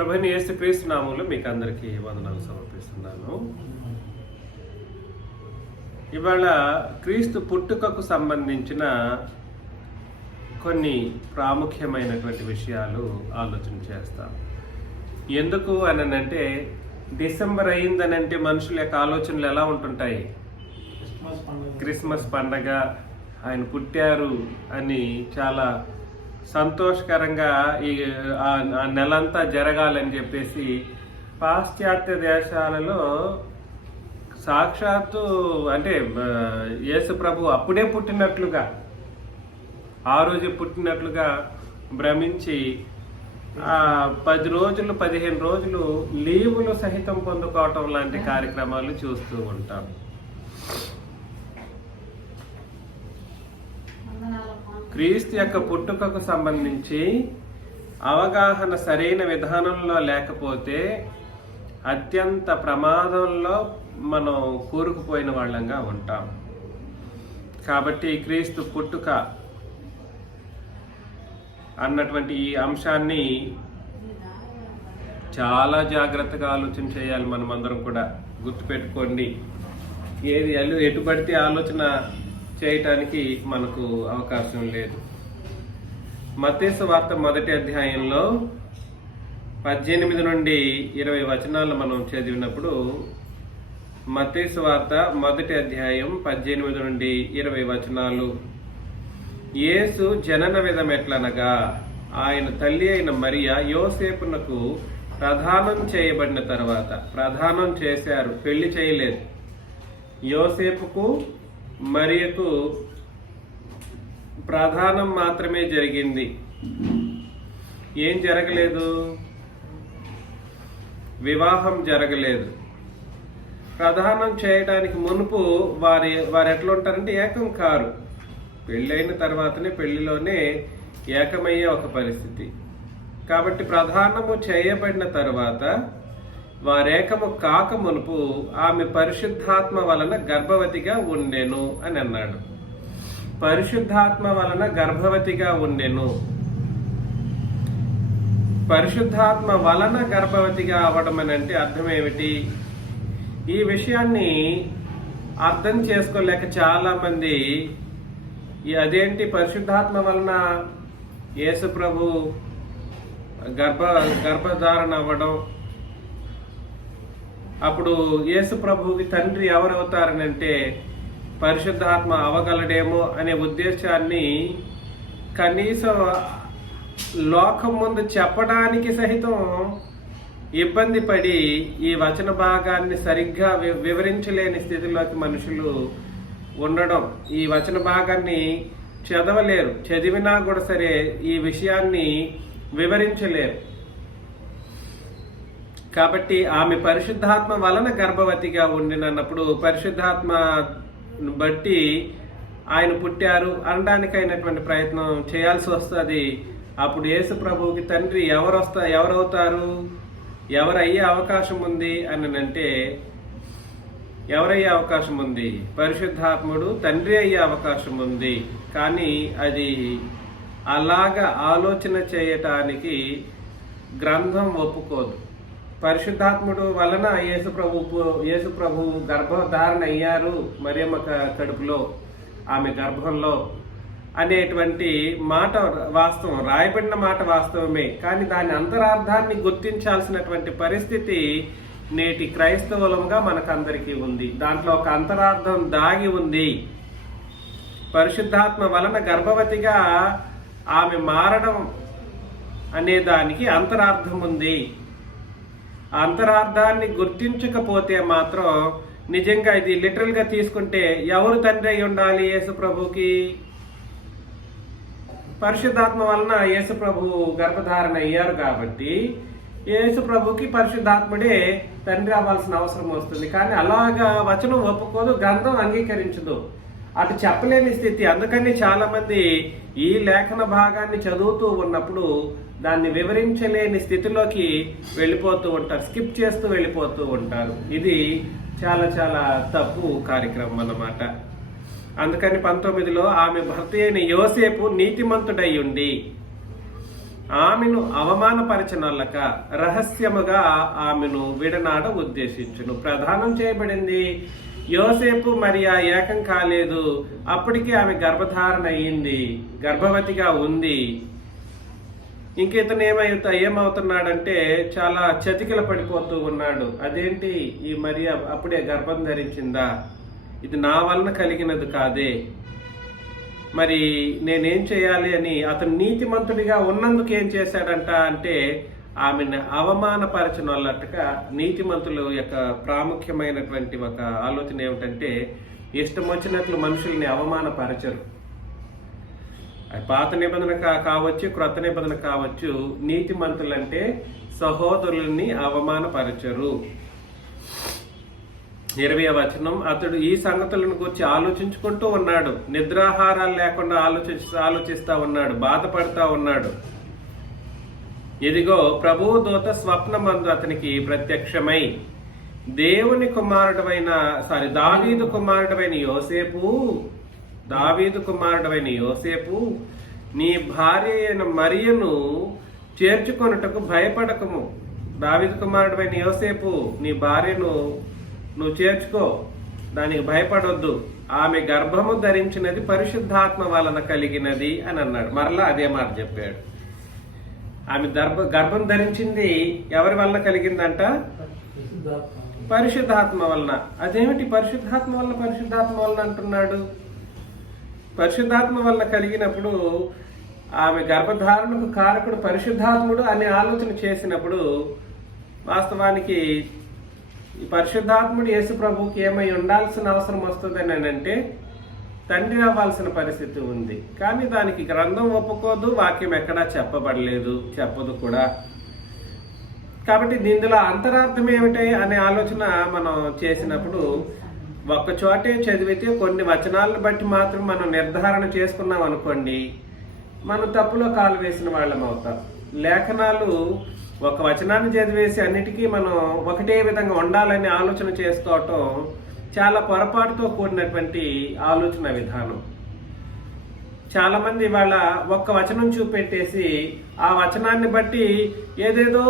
ప్రభువైన యేసుక్రీస్తు నామములో మీకు అందరికీ వందనాలు సమర్పిస్తున్నాను. ఇవాళ క్రీస్తు పుట్టుకకు సంబంధించిన కొన్ని ప్రాముఖ్యమైనటువంటి విషయాలు ఆలోచన చేస్తాం. ఎందుకు అనంటే డిసెంబర్ అయిందనంటే మనుషుల యొక్క ఆలోచనలు ఎలా ఉంటుంటాయి? క్రిస్మస్ పండగ, ఆయన పుట్టారు అని చాలా సంతోషకరంగా ఆ నెలంతా జరగాలని చెప్పేసి పాశ్చాత్య దేశాలలో సాక్షాత్తు అంటే యేసు ప్రభు అప్పుడే పుట్టినట్లుగా, ఆ రోజు పుట్టినట్లుగా భ్రమించి 10 రోజులు 15 రోజులు లీవులు సహితం పొందుకోవటం లాంటి కార్యక్రమాలు చూస్తూ ఉంటాం. క్రీస్తు యొక్క పుట్టుకకు సంబంధించి అవగాహన సరైన విధానంలో లేకపోతే అత్యంత ప్రమాదంలో మనం కూరుకుపోయిన వాళ్ళంగా ఉంటాం. కాబట్టి క్రీస్తు పుట్టుక అన్నటువంటి ఈ అంశాన్ని చాలా జాగ్రత్తగా ఆలోచన చేయాలి. మనమందరం కూడా గుర్తుపెట్టుకోండి. ఏది ఎటు పడితే ఆలోచన చేయటానికి మనకు అవకాశం లేదు. మత్తయి సువార్త 1వ అధ్యాయంలో 18 నుండి 20 వచనాలు మనం చదివినప్పుడు, మత్తయి సువార్త 1వ అధ్యాయం 18 నుండి 20 వచనాలు, యేసు జనన విధమెట్లనగా ఆయన తల్లి అయిన మరియ యోసేపునకు ప్రదానం చేయబడిన తర్వాత, ప్రదానం చేశారు, పెళ్లి చేయలేదు. యోసేపుకు మరియకు ప్రధానం మాత్రమే జరిగింది. ఏం జరగలేదు? వివాహం జరగలేదు. ప్రధానం చేయడానికి మునుపు వారు ఎట్లా ఉంటారంటే ఏకం కారు. పెళ్ళైన తర్వాతనే పెళ్లిలోనే ఏకమయ్యే ఒక పరిస్థితి. కాబట్టి ప్రధానము చేయబడిన తర్వాత వారేకము కాక మునుపు ఆమె పరిశుద్ధాత్మ వలన గర్భవతిగా ఉండెను అని అన్నాడు. పరిశుద్ధాత్మ వలన గర్భవతిగా ఉండెను. పరిశుద్ధాత్మ వలన గర్భవతిగా అవ్వడం అని అంటే అర్థం ఏమిటి? ఈ విషయాన్ని అర్థం చేసుకోలేక చాలా మంది అదేంటి పరిశుద్ధాత్మ వలన యేసు ప్రభు గర్భధారణ అవ్వడం, అప్పుడు యేసు ప్రభువుకి తండ్రి ఎవరవుతారనంటే పరిశుద్ధాత్మ అవగలడేమో అనే ఉద్దేశాన్ని కనీసం లోకం ముందు చెప్పడానికి సహితం ఇబ్బంది పడి ఈ వచన భాగాన్ని సరిగ్గా వివరించలేని స్థితిలోకి మనుషులు ఉండడం, ఈ వచన భాగాన్ని చదవలేరు, చదివినా కూడా సరే ఈ విషయాన్ని వివరించలేరు. కాబట్టి ఆమె పరిశుద్ధాత్మ వలన గర్భవతిగా ఉండినప్పుడు పరిశుద్ధాత్మ బట్టి ఆయన పుట్టారు అనడానికైనటువంటి ప్రయత్నం చేయాల్సి వస్తుంది. అప్పుడు యేసు ప్రభువుకి తండ్రి ఎవరవుతారు, ఎవరయ్యే అవకాశం ఉంది అని అంటే ఎవరయ్యే అవకాశం ఉంది? పరిశుద్ధాత్ముడు తండ్రి అయ్యే అవకాశం ఉంది. కానీ అది అలాగా ఆలోచన చేయటానికి గ్రంథం ఒప్పుకోదు. పరిశుద్ధాత్ముడు వలన యేసు ప్రభు గర్భధారణ అయ్యారు మరియమ్మ కడుపులో, ఆమె గర్భంలో అనేటువంటి మాట వాస్తవం, రాయబడిన మాట వాస్తవమే. కానీ దాని అంతరార్థాన్ని గుర్తించాల్సినటువంటి పరిస్థితి నేటి క్రైస్తవులంగా మనకందరికీ ఉంది. దాంట్లో ఒక అంతరార్థం దాగి ఉంది. పరిశుద్ధాత్మ వలన గర్భవతిగా ఆమె మారడం అనే దానికి అంతరార్థం ఉంది. అంతరార్థాన్ని గుర్తించకపోతే మాత్రం నిజంగా ఇది లిటరల్ గా తీసుకుంటే ఎవరు తండ్రి అయి ఉండాలి యేసు ప్రభుకి? పరిశుద్ధాత్మ వలన యేసు ప్రభు గర్భధారణ అయ్యారు కాబట్టి యేసు ప్రభుకి పరిశుద్ధాత్ముడే తండ్రి అవ్వాల్సిన అవసరం వస్తుంది. కానీ అలాగా వచనం ఒప్పుకోదు, గ్రంథం అంగీకరించదు. అటు చెప్పలేని స్థితి. అందుకని చాలా మంది ఈ లేఖన భాగాన్ని చదువుతూ ఉన్నప్పుడు దాన్ని వివరించలేని స్థితిలోకి వెళ్ళిపోతూ ఉంటారు, స్కిప్ చేస్తూ వెళ్ళిపోతూ ఉంటారు. ఇది చాలా చాలా తప్పు కార్యక్రమం అన్నమాట. అందుకని 19లో ఆమె భర్త అయిన యోసేపు నీతిమంతుడై ఉండి ఆమెను అవమానపరచనొల్లక రహస్యముగా ఆమెను విడనాడ ఉద్దేశించును. ప్రదానం చేయబడింది. యోసేపు మరియా ఏకం కాలేదు. అప్పటికే ఆమె గర్భధారణ అయ్యింది, గర్భవతిగా ఉంది. ఇంక ఇతను ఏమవుతున్నాడంటే చాలా చతికిల పడిపోతూ ఉన్నాడు. అదేంటి, ఈ మరియా అప్పుడే గర్భం ధరించిందా? ఇది నా వలన కలిగినది కాదే, మరి నేనేం చేయాలి అని అతను నీతిమంతుడిగా ఉన్నందుకు ఏం చేశాడంట అంటే ఆమెను అవమానపరచనొల్లట్టుగా. నీతిమంతుల యొక్క ప్రాముఖ్యమైనటువంటి ఒక ఆలోచన ఏమిటంటే ఇష్టం వచ్చినట్లు మనుషుల్ని అవమానపరచరు. అది పాత నిబంధన కావచ్చు, క్రొత్త నిబంధన కావచ్చు. నీతిమంతులంటే సహోదరుల్ని అవమానపరచరు. 20వ వచనం, అతడు ఈ సంగతులను గురించి ఆలోచించుకుంటూ ఉన్నాడు. నిద్రాహారాలు లేకుండా ఆలోచిస్తా ఉన్నాడు, బాధపడతా ఉన్నాడు. ఇదిగో ప్రభువు దూత స్వప్నమందు అతనికి ప్రత్యక్షమై దావీదు కుమారుడైన యోసేపు నీ భార్య అయిన మరియను చేర్చుకొనుటకు భయపడకము. దావీదు కుమారుడైన యోసేపు, నీ భార్యను నువ్వు చేర్చుకో, దానికి భయపడొద్దు. ఆమె గర్భము ధరించినది పరిశుద్ధాత్మ వలన కలిగినది అని అన్నాడు. మరలా అదే మాట చెప్పాడు. ఆమె గర్భం ధరించింది ఎవరి వలన కలిగిందంట? పరిశుద్ధాత్మ వలన. అదేమిటి పరిశుద్ధాత్మ వలన అంటున్నాడు? పరిశుద్ధాత్మ వలన కలిగినప్పుడు ఆమె గర్భధారణకు కారకుడు పరిశుద్ధాత్ముడు అనే ఆలోచన చేసినప్పుడు వాస్తవానికి ఈ పరిశుద్ధాత్ముడు యేసు ప్రభువుకి ఏమై ఉండాల్సిన అవసరం వస్తుందని అంటే తండ్రి అవ్వాల్సిన పరిస్థితి ఉంది. కానీ దానికి గ్రంథం ఒప్పుకోదు, వాక్యం ఎక్కడా చెప్పబడలేదు, చెప్పదు కూడా. కాబట్టి దీనిలో అంతరార్థం ఏమిటి అనే ఆలోచన మనం చేసినప్పుడు ఒక్క చోటే చదివితే కొన్ని వచనాలను బట్టి మాత్రం మనం నిర్ధారణ చేసుకున్నాం అనుకోండి, మనం తప్పులో కాలు వేసిన వాళ్ళం అవుతాం. లేఖనాలు ఒక వచనాన్ని చదివేసి అన్నిటికీ మనం ఒకటే విధంగా ఉండాలని ఆలోచన చేసుకోవటం చాలా పొరపాటుతో కూడినటువంటి ఆలోచన విధానం. చాలామంది వాళ్ళ ఒక్క వచనం చూపెట్టేసి ఆ వచనాన్ని బట్టి ఏదేదో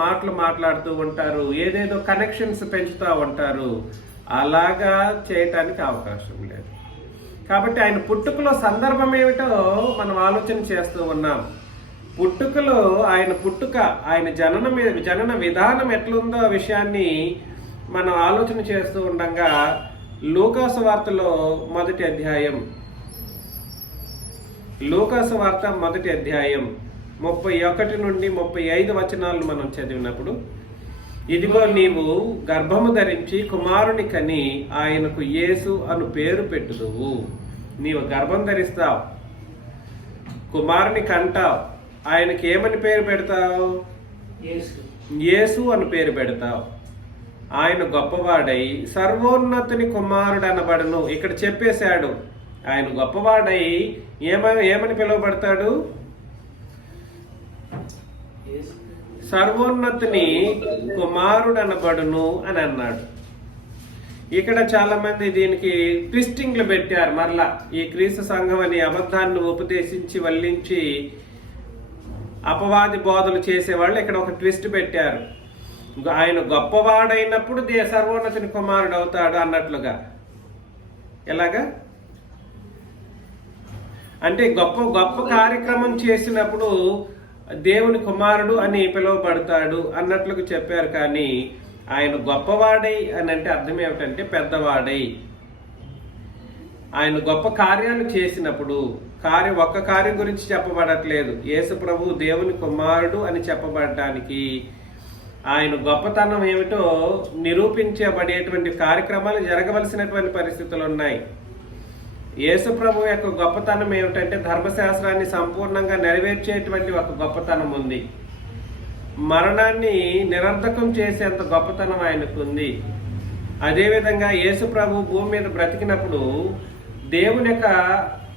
మాటలు మాట్లాడుతూ ఉంటారు, ఏదేదో కనెక్షన్స్ పెంచుతూ ఉంటారు. అలాగా చేయటానికి అవకాశం లేదు. కాబట్టి ఆయన పుట్టుకలో సందర్భం ఏమిటో మనం ఆలోచన చేస్తూ ఉన్నాం. పుట్టుకలో ఆయన జనన విధానం ఎట్లుందో విషయాన్ని మనం ఆలోచన చేస్తూ ఉండగా లూకాసు వార్తలో మొదటి అధ్యాయం 31 నుండి 35 వచనాలను మనం చదివినప్పుడు, ఇదిగో నీవు గర్భము ధరించి కుమారుని కని ఆయనకు యేసు అను పేరు పెట్టుదువు. నీవు గర్భం ధరిస్తావు, కుమారుని కంటావు, ఆయనకి ఏమని పేరు పెడతావు? యేసు అని పేరు పెడతావు. ఆయన గొప్పవాడై సర్వోన్నతుని కుమారుడు అనబడును. ఇక్కడ చెప్పేశాడు, ఆయన గొప్పవాడై ఏమని పిలువబడతాడు? సర్వోన్నతుని కుమారుడు అనబడును అని అన్నాడు. ఇక్కడ చాలా మంది దీనికి ట్విస్టింగ్లు పెట్టారు. మరలా ఈ క్రీస్తు సంఘం అని అబద్ధాన్ని ఉపదేశించి వల్లించి అపవాది బోధలు చేసేవాళ్ళు ఇక్కడ ఒక ట్విస్ట్ పెట్టారు. ఆయన గొప్పవాడైనప్పుడు సర్వోన్నతుని కుమారుడు అవుతాడు అన్నట్లుగా. ఎలాగా అంటే గొప్ప కార్యక్రమం చేసినప్పుడు దేవుని కుమారుడు అని పిలువబడతాడు అన్నట్లుగా చెప్పారు. కానీ ఆయన గొప్పవాడై అని అంటే అర్థం ఏమిటంటే పెద్దవాడై. ఆయన గొప్ప కార్యాలు చేసినప్పుడు ఒక్క కార్యం గురించి చెప్పబడట్లేదు. యేసు ప్రభు దేవుని కుమారుడు అని చెప్పబడటానికి ఆయన గొప్పతనం ఏమిటో నిరూపించబడేటువంటి కార్యక్రమాలు జరగవలసినటువంటి పరిస్థితులు ఉన్నాయి. యేసు ప్రభు యొక్క గొప్పతనం ఏమిటంటే ధర్మశాస్త్రాన్ని సంపూర్ణంగా నెరవేర్చేటువంటి ఒక గొప్పతనం ఉంది. మరణాన్ని నిరర్ధకం చేసేంత గొప్పతనం ఆయనకు ఉంది. అదేవిధంగా యేసు ప్రభు భూమి మీద బ్రతికినప్పుడు దేవుని యొక్క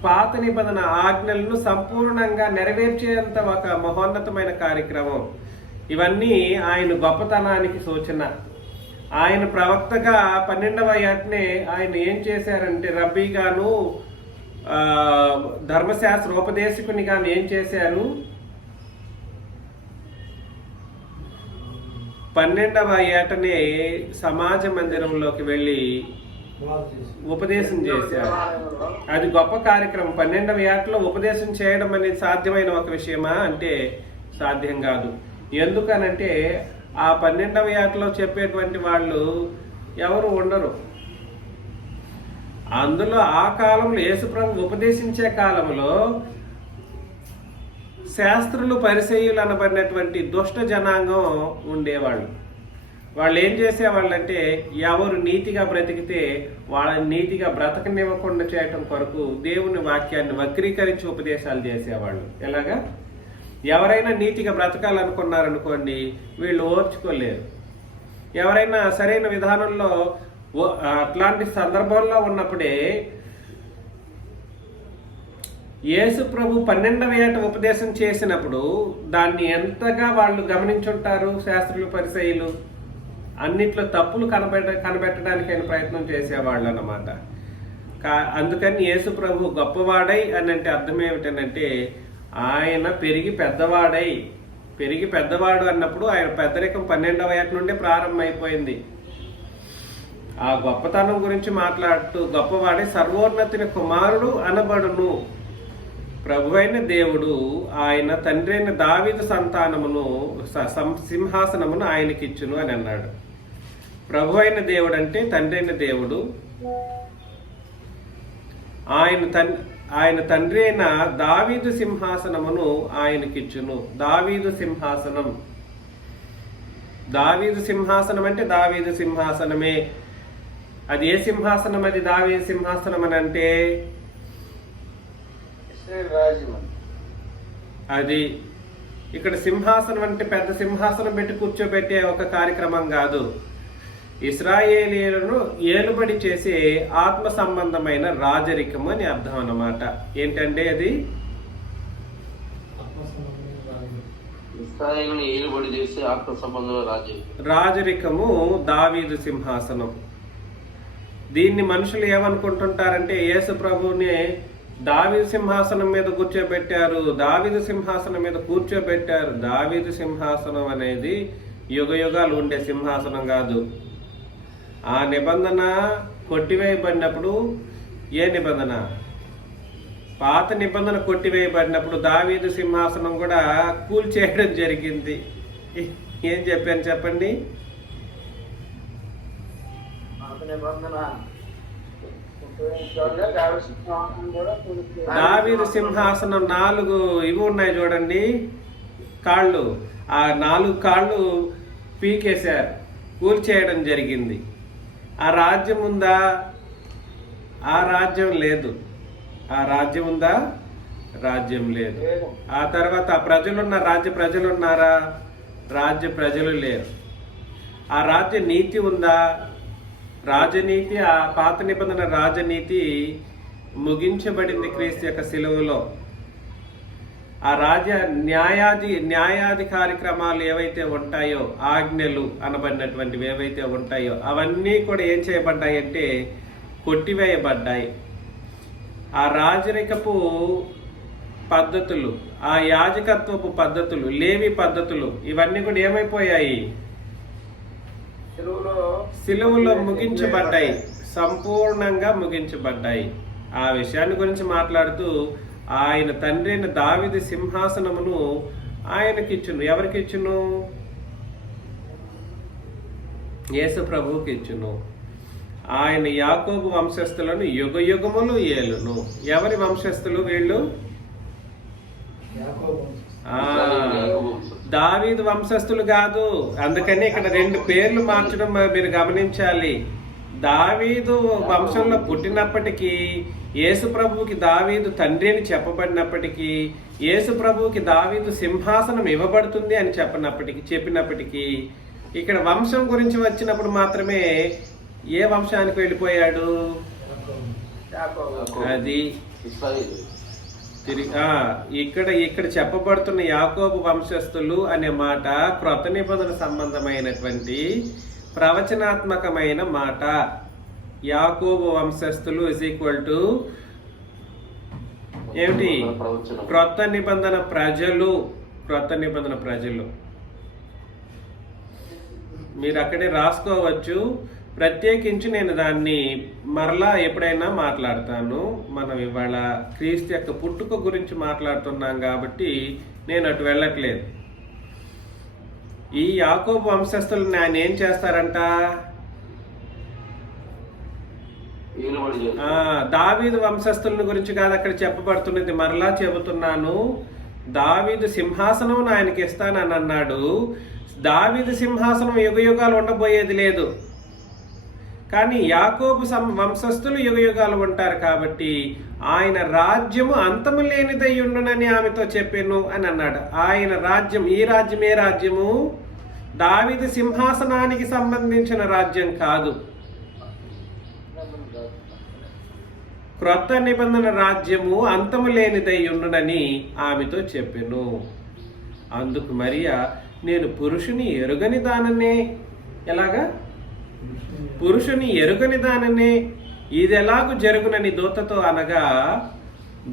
పాత నిబంధన ఆజ్ఞలను సంపూర్ణంగా నెరవేర్చేంత ఒక మహోన్నతమైన కార్యక్రమం. ఇవన్నీ ఆయన గొప్పతనానికి సూచన. ఆయన ప్రవక్తగా 12వ ఏటనే ఆయన ఏం చేశారంటే రబ్బీగాను ధర్మశాస్త్ర ఉపదేశకుని కానీ ఏం చేశారు? 12వ ఏటనే సమాజ మందిరంలోకి వెళ్ళి ఉపదేశం చేశారు. అది గొప్ప కార్యక్రమం. 12వ ఏటలో ఉపదేశం చేయడం అనేది సాధ్యమైన ఒక విషయమా అంటే సాధ్యం కాదు. ఎందుకనంటే ఆ 12వ ఏటలో చెప్పేటువంటి వాళ్ళు ఎవరు ఉండరు. అందులో ఆ కాలంలో యేసుప్రభు ఉపదేశించే కాలంలో శాస్త్రులు పరిసయ్యులు అనబడినటువంటి దుష్ట జనాంగం ఉండేవాళ్ళు. వాళ్ళు ఏం చేసేవాళ్ళంటే ఎవరు నీతిగా బ్రతికితే వాళ్ళని నీతిగా బ్రతకనివ్వకుండా చేయటం కొరకు దేవుని వాక్యాన్ని వక్రీకరించి ఉపదేశాలు చేసేవాళ్ళు. ఎలాగా? ఎవరైనా నీతిగా బ్రతకాలనుకున్నారనుకోండి, వీళ్ళు ఓర్చుకోలేరు. ఎవరైనా సరైన విధానంలో అట్లాంటి సందర్భంలో ఉన్నప్పుడే యేసు ప్రభు 12వ ఏట ఉపదేశం చేసినప్పుడు దాన్ని ఎంతగా వాళ్ళు గమనించుంటారు శాస్త్రులు పరిసయ్యులు. అన్నిట్లో తప్పులు కనబెట్టడానికి ఆయన ప్రయత్నం చేసేవాళ్ళు అన్నమాట. అందుకని యేసు ప్రభు గొప్పవాడై అని అంటే అర్థం ఏమిటనంటే ఆయన పెరిగి పెద్దవాడు అన్నప్పుడు ఆయన పెద్దరికం 12వ ఏట నుండే ప్రారంభమైపోయింది. ఆ గొప్పతనం గురించి మాట్లాడుతూ గొప్పవాడే సర్వోన్నతిని కుమారుడు అనబడును, ప్రభువైన దేవుడు ఆయన తండ్రి అయిన దావీదు సంతానమును సింహాసనమును ఆయనకిచ్చును అని అన్నాడు. ప్రభు అయిన దేవుడు అంటే తండ్రి అయిన దేవుడు. ఆయన తండ్రి అయిన దావీదు సింహాసనమును ఆయనకిచ్చును. దావీదు సింహాసనం అంటే దావీదు సింహాసనమే. అది ఏ సింహాసనం? అది దావీదు సింహాసనం అని అంటే అది ఇక్కడ సింహాసనం అంటే పెద్ద సింహాసనం పెట్టి కూర్చోబెట్టే ఒక కార్యక్రమం కాదు. ఇశ్రాయేలీయులను ఏలుబడి చేసే ఆత్మ సంబంధమైన రాజరికము అని అర్థం అన్నమాట. ఏంటంటే అది రాజరికము, దావీదు సింహాసనం. దీన్ని మనుషులు ఏమనుకుంటుంటారంటే యేసు ప్రభువుని దావీదు సింహాసనం మీద కూర్చోబెట్టారు, దావీదు సింహాసనం మీద కూర్చోబెట్టారు. దావీదు సింహాసనం అనేది యుగ యుగాలు ఉండే సింహాసనం కాదు. ఆ నిబంధన కొట్టివేయబడినప్పుడు, ఏ నిబంధన? పాత నిబంధన కొట్టివేయబడినప్పుడు దావీదు సింహాసనం కూడా కూల్చేయడం జరిగింది. ఏం చెప్పాను చెప్పండి? దావీదు సింహాసనం 4 ఇవి ఉన్నాయి చూడండి, కాళ్ళు. ఆ 4 కాళ్ళు పీకేశారు, కూల్చేయడం జరిగింది. ఆ రాజ్యం ఉందా? ఆ రాజ్యం లేదు. ఆ రాజ్యం ఉందా? రాజ్యం లేదు. ఆ తర్వాత రాజ్య ప్రజలున్నారా? రాజ్య ప్రజలు లేరు. ఆ రాజ్య నీతి ఉందా? రాజనీతి, ఆ పాత నిబంధన రాజనీతి ముగించబడింది క్రీస్తు యొక్క శిలువలో. ఆ న్యాయాది కార్యక్రమాలు ఏవైతే ఉంటాయో, ఆజ్ఞలు అనబడినటువంటివి ఏవైతే ఉంటాయో అవన్నీ కూడా ఏం చేయబడ్డాయి అంటే కొట్టివేయబడ్డాయి. ఆ రాజరికపు పద్ధతులు, ఆ యాజకత్వపు పద్ధతులు, లేవి పద్ధతులు ఇవన్నీ కూడా ఏమైపోయాయి? సిలువలో ముగించబడ్డాయి, సంపూర్ణంగా ముగించబడ్డాయి. ఆ విషయాన్ని గురించి మాట్లాడుతూ ఆయన తండ్రి అయిన దావీదు సింహాసనమును ఆయనకిచ్చును. ఎవరికిచ్చును? యేసు ప్రభువుకి ఇచ్చును. ఆయన యాకోబు వంశస్థులను యుగ యుగములు ఏలును. ఎవరి వంశస్థులు వీళ్ళు? దావీదు వంశస్థులు కాదు. అందుకని ఇక్కడ 2 పేర్లు మార్చడం మీరు గమనించాలి. దావీదు వంశంలో పుట్టినప్పటికీ, యేసు ప్రభువుకి దావీదు తండ్రి అని చెప్పబడినప్పటికీ, యేసు ప్రభువుకి దావీదు సింహాసనం ఇవ్వబడుతుంది అని చెప్పినప్పటికీ ఇక్కడ వంశం గురించి వచ్చినప్పుడు మాత్రమే ఏ వంశానికి వెళ్ళిపోయాడు? అది ఇక్కడ చెప్పబడుతున్న యాకోబు వంశస్థులు అనే మాట క్రొత్త నిబంధన సంబంధమైనటువంటి ప్రవచనాత్మకమైన మాట. యాకోబు వంశస్థులు = ఏమిటి? క్రొత్త నిబంధన ప్రజలు. క్రొత్త నిబంధన ప్రజలు మీరు అక్కడే రాసుకోవచ్చు. ప్రత్యేకించి నేను దాన్ని మరలా ఎప్పుడైనా మాట్లాడతాను. మనం ఇవాళ క్రీస్తు యొక్క పుట్టుక గురించి మాట్లాడుతున్నాం కాబట్టి నేను అటు వెళ్ళట్లేదు. ఈ యాకోబు వంశస్థులను ఆయన ఏం చేస్తారంట? దావీదు వంశస్థుల గురించి కాదు అక్కడ చెప్పబడుతున్నది. మరలా చెబుతున్నాను, దావీదు సింహాసనం ఆయనకి ఇస్తానని అన్నాడు. దావీదు సింహాసనం యుగ యుగాలు ఉండబోయేది లేదు, కానీ యాకోబు వంశస్థులు యుగ యుగాలు ఉంటారు కాబట్టి ఆయన రాజ్యము అంతము లేనిదై ఉండునని ఆమెతో చెప్పాను అని అన్నాడు. ఆయన రాజ్యం, ఈ రాజ్యం ఏ రాజ్యము? దావీదు సింహాసనానికి సంబంధించిన రాజ్యం కాదు, క్రొత్త నిబంధన రాజ్యము అంతము లేనిదై ఉండునని ఆమెతో చెప్పాను. అందుకు మరియా, నేను పురుషుని ఎరుగని దాననే. ఎలాగా? పురుషుని ఎరుగని దాననే, ఇది ఎలాగూ జరుగునని దూతతో అనగా,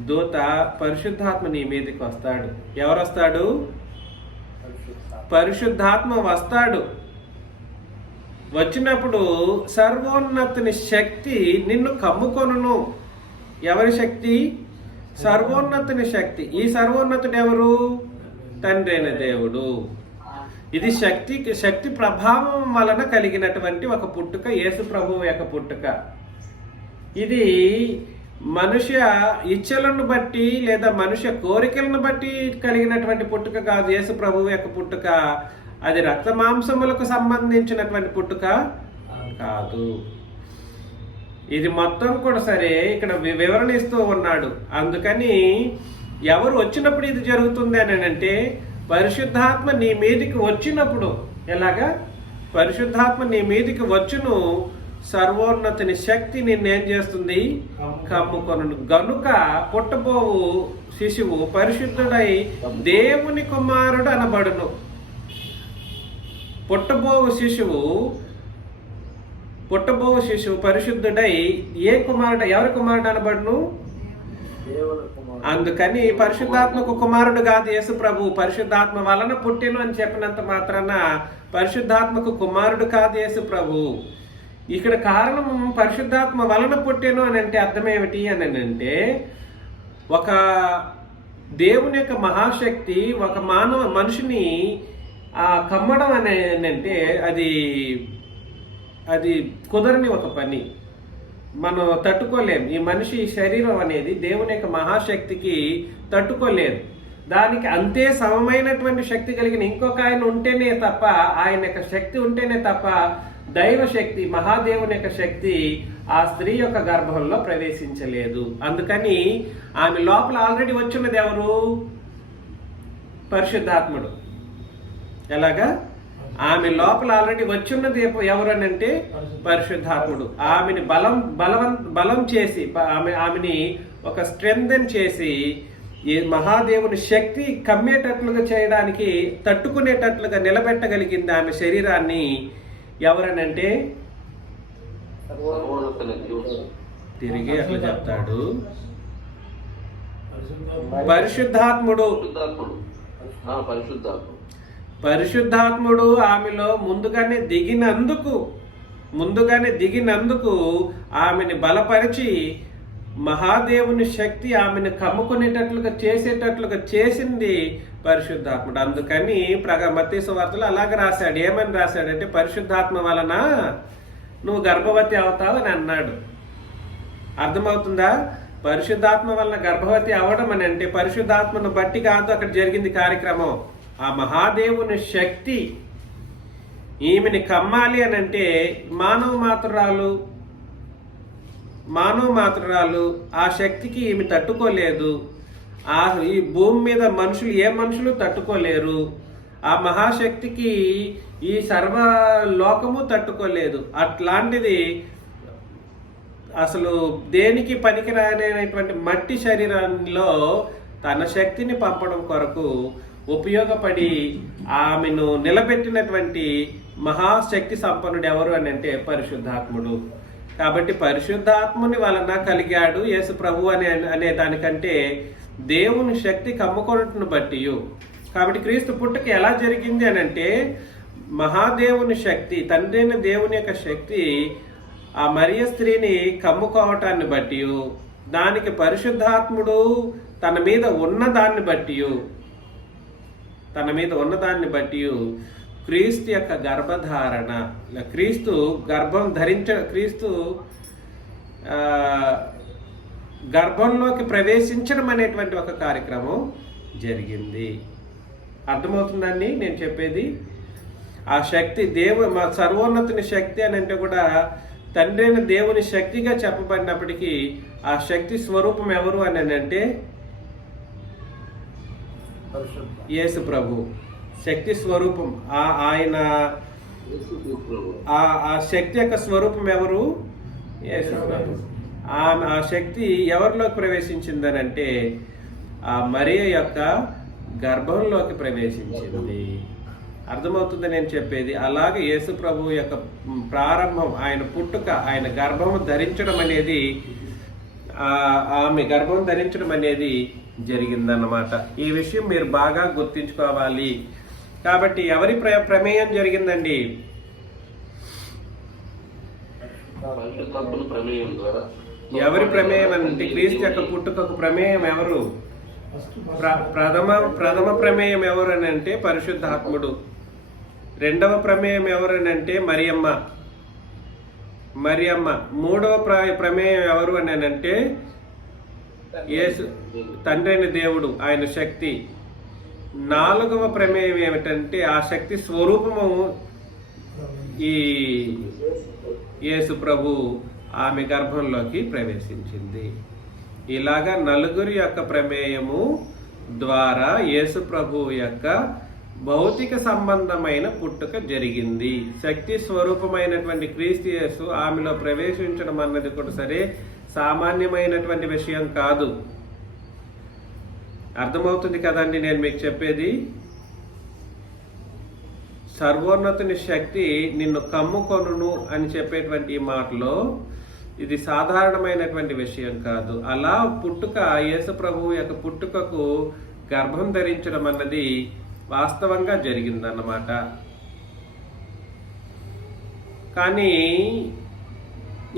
దూత పరిశుద్ధాత్మ నీ మీదకి వస్తాడు. ఎవరు వస్తాడు? పరిశుద్ధాత్మ వస్తాడు. వచ్చినప్పుడు సర్వోన్నతుని శక్తి నిన్ను కమ్ముకొనును. ఎవరి శక్తి? సర్వోన్నతుని శక్తి. ఈ సర్వోన్నతుడు ఎవరు? తండ్రి అయిన దేవుడు. ఇది శక్తి ప్రభావం వలన కలిగినటువంటి ఒక పుట్టుక, యేసు ప్రభువు యొక్క పుట్టుక. ఇది మనుష్య ఇచ్చలను బట్టి లేదా మనుష్య కోరికలను బట్టి కలిగినటువంటి పుట్టుక కాదు. యేసు ప్రభువు యొక్క పుట్టుక అది రక్త మాంసములకు సంబంధించినటువంటి పుట్టుక కాదు. ఇది మొత్తం కూడా సరే ఇక్కడ వివరణ ఇస్తూ ఉన్నాడు. అందుకని ఎవరు వచ్చినప్పుడు ఇది జరుగుతుంది అని అంటే, పరిశుద్ధాత్మ నీ మీదికి వచ్చినప్పుడు. ఎలాగా? పరిశుద్ధాత్మ నీ మీదికి వచ్చును, సర్వోన్నతిని శక్తి నిన్నేం చేస్తుంది? కమ్ముకొను. గనుక పుట్టబోవు శిశువు పరిశుద్ధుడై దేవుని కుమారుడు అనబడును. పుట్టబోవు శిశువు పరిశుద్ధుడై ఏ కుమారుడు? ఎవరి కుమారుడు అనబడును? అందుకని పరిశుద్ధాత్మకు కుమారుడు కాదు యేసు ప్రభు. పరిశుద్ధాత్మ వలన పుట్టిను అని చెప్పినంత మాత్రాన పరిశుద్ధాత్మకు కుమారుడు కాదు యేసు ప్రభు. ఇక్కడ కారణం పరిశుద్ధాత్మ వలన పుట్టాను అని అంటే అర్థం ఏమిటి అని అంటే, ఒక దేవుని యొక్క మహాశక్తి ఒక మనిషిని కమ్మడం అని అంటే అది కుదరని ఒక పని. మనం తట్టుకోలేం. ఈ మనిషి శరీరం అనేది దేవుని యొక్క మహాశక్తికి తట్టుకోలేదు. దానికి అంతే సమమైనటువంటి శక్తి కలిగిన ఇంకొక ఆయన ఉంటేనే తప్ప, ఆయన యొక్క శక్తి ఉంటేనే తప్ప దైవ శక్తి, మహాదేవుని యొక్క శక్తి ఆ స్త్రీ యొక్క గర్భంలో ప్రవేశించలేదు. అందుకని ఆమె లోపల ఆల్రెడీ వచ్చినది ఎవరు? పరిశుద్ధాత్ముడు. ఎలాగా? ఆమె లోపల ఆల్రెడీ వచ్చున్నది ఎవరు అని అంటే పరిశుద్ధాత్ముడు. ఆమెని బలం చేసి, ఆమెని ఒక స్ట్రెంథెన్ చేసి, ఈ మహాదేవుని శక్తి కమ్మేటట్లుగా చేయడానికి, తట్టుకునేటట్లుగా నిలబెట్టగలిగింది ఆమె శరీరాన్ని. ఎవరనంటే తిరిగి అట్లా చెప్తాడు, పరిశుద్ధాత్ముడు. పరిశుద్ధాత్ముడు ఆమెలో ముందుగానే దిగినందుకు ఆమెని బలపరిచి మహాదేవుని శక్తి ఆమెను కమ్ముకునేటట్లుగా చేసింది పరిశుద్ధాత్ముడు. అందుకని మత్తయి సువార్తలో అలాగే రాశాడు. ఏమని రాశాడంటే, పరిశుద్ధాత్మ వలన నువ్వు గర్భవతి అవుతావు అని అన్నాడు. అర్థమవుతుందా? పరిశుద్ధాత్మ వలన గర్భవతి అవడం అని అంటే పరిశుద్ధాత్మను బట్టి కాదు అక్కడ జరిగింది కార్యక్రమం. ఆ మహాదేవుని శక్తి ఈమెని కమ్మాలి అని అంటే మానవ మాతృరాలు ఆ శక్తికి ఈమె తట్టుకోలేదు. ఈ భూమి మీద ఏ మనుషులు తట్టుకోలేరు. ఆ మహాశక్తికి ఈ సర్వలోకము తట్టుకోలేదు. అట్లాంటిది అసలు దేనికి పనికిరానటువంటి మట్టి శరీరంలో తన శక్తిని పంపడం కొరకు ఉపయోగపడి ఆమెను నిలబెట్టినటువంటి మహాశక్తి సంపన్నుడు ఎవరు అని అంటే పరిశుద్ధాత్ముడు. కాబట్టి పరిశుద్ధాత్ముని వలన కలిగాడు యేసు ప్రభు అనే దానికంటే దేవుని శక్తి కమ్ముకొనుటను బట్టి. కాబట్టి క్రీస్తు పుట్టుక ఎలా జరిగింది అని అంటే మహాదేవుని శక్తి, తండ్రి అయిన దేవుని యొక్క శక్తి ఆ మరియ స్త్రీని కమ్ముకోవటాన్ని బట్టి, దానికి పరిశుద్ధాత్ముడు తన మీద ఉన్నదాన్ని బట్టి క్రీస్తు యొక్క గర్భధారణ, క్రీస్తు గర్భంలోకి ప్రవేశించడం అనేటువంటి ఒక కార్యక్రమం జరిగింది. అర్థమవుతుందండి నేను చెప్పేది? ఆ శక్తి సర్వోన్నతుని శక్తి అని అంటే కూడా తండ్రి అయిన దేవుని శక్తిగా చెప్పబడినప్పటికీ ఆ శక్తి స్వరూపం ఎవరు అని అంటే యేసు ప్రభు. శక్తి స్వరూపం ఆయన, ఆ శక్తి యొక్క స్వరూపం ఎవరు? యేసు ప్రభు. ఆ శక్తి ఎవరిలోకి ప్రవేశించిందని అంటే ఆ మరియ యొక్క గర్భంలోకి ప్రవేశించింది. అర్థమవుతుంది నేను చెప్పేది? అలాగే యేసు ప్రభు యొక్క ప్రారంభం, ఆయన పుట్టుక, ఆయన గర్భము ధరించడం అనేది, ఆమె గర్భం ధరించడం అనేది జరిగిందన్నమాట. ఈ విషయం మీరు బాగా గుర్తించుకోవాలి. కాబట్టి ఎవరి ప్రమేయం జరిగిందండి? ఎవరి ప్రమేయం అంటే క్రీస్తు యొక్క పుట్టుకకు ప్రమేయం ఎవరు? ప్రథమ ప్రమేయం ఎవరని అంటే పరిశుద్ధాత్ముడు. రెండవ ప్రమేయం ఎవరని అంటే మరియమ్మ. మూడవ ప్రమేయం ఎవరు అని అంటే యేసు, తండ్రి అయిన దేవుడు, ఆయన శక్తి. నాలుగవ ప్రమేయం ఏమిటంటే ఆ శక్తి స్వరూపము ఈ యేసు ప్రభు ఆమె గర్భంలోకి ప్రవేశించింది. ఇలాగా నలుగురి యొక్క ప్రమేయము ద్వారా యేసు ప్రభు యొక్క భౌతిక సంబంధమైన పుట్టుక జరిగింది. శక్తి స్వరూపమైనటువంటి క్రీస్తు యేసు ఆమెలో ప్రవేశించడం అన్నది కూడా సరే సామాన్యమైనటువంటి విషయం కాదు. అర్థమవుతుంది కదండి నేను మీకు చెప్పేది? సర్వోన్నతుని శక్తి నిన్ను కమ్ముకొనును అని చెప్పేటువంటి ఈ మాటలో ఇది సాధారణమైనటువంటి విషయం కాదు. అలా పుట్టుక, యేసు ప్రభువు యొక్క పుట్టుకకు గర్భం ధరించడం అన్నది వాస్తవంగా జరిగిందన్నమాట. కానీ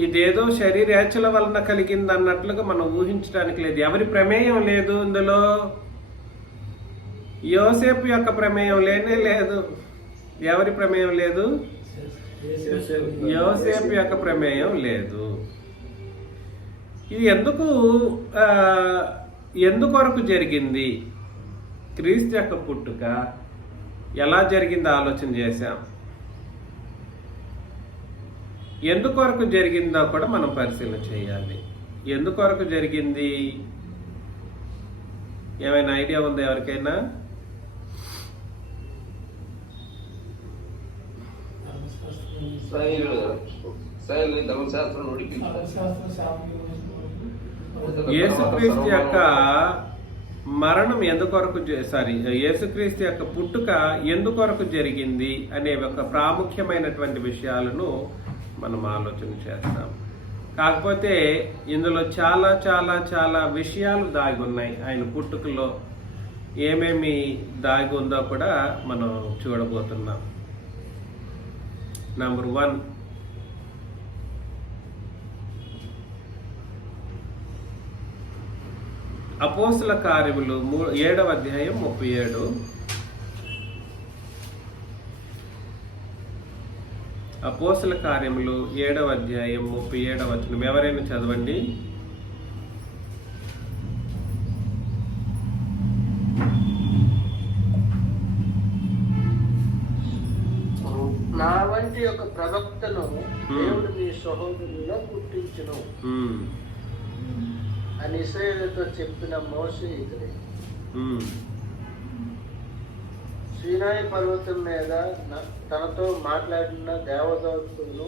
ఇదేదో శరీరేచ్ఛల వలన కలిగింది అన్నట్లుగా మనం ఊహించడానికి లేదు. ఎవరి ప్రమేయం లేదు ఇందులో. యోసేపు యొక్క ప్రమేయం లేనే లేదు. ఎవరి ప్రమేయం లేదు? యోసేపు యొక్క ప్రమేయం లేదు. ఇది ఎందుకొరకు జరిగింది? క్రీస్తు యొక్క పుట్టుక ఎలా జరిగిందో ఆలోచన చేశాం. ఎందుకొరకు జరిగిందో కూడా మనం పరిశీలన చేయాలి. ఎందుకొరకు జరిగింది? ఏమైనా ఐడియా ఉందా ఎవరికైనా? యేసుక్రీస్తు యొక్క మరణం ఎందుకొరకు, యేసుక్రీస్తు యొక్క పుట్టుక ఎందుకొరకు జరిగింది అనే ఒక ప్రాముఖ్యమైనటువంటి విషయాలను మనం ఆలోచన చేస్తాం. కాకపోతే ఇందులో చాలా చాలా చాలా విషయాలు దాగి ఉన్నాయి. ఆయన పుట్టుకలో ఏమేమి దాగి ఉందో కూడా మనం చూడబోతున్నాం. నంబర్ 1, అపోస్తుల కార్యములు 7వ అధ్యాయం 37. అపోస్తుల కార్యములు 7వ అధ్యాయం 37వ వచనం ఎవరైనా చదవండి. నా వంటి ఒక ప్రవక్తను దేవుడు నీ సహోదరులో పుట్టించును అని ఇశ్రాయేలుతో చెప్పిన మోషే ఇతడే. సీనాయి పర్వతం మీద తనతో మాట్లాడిన దేవదూతలను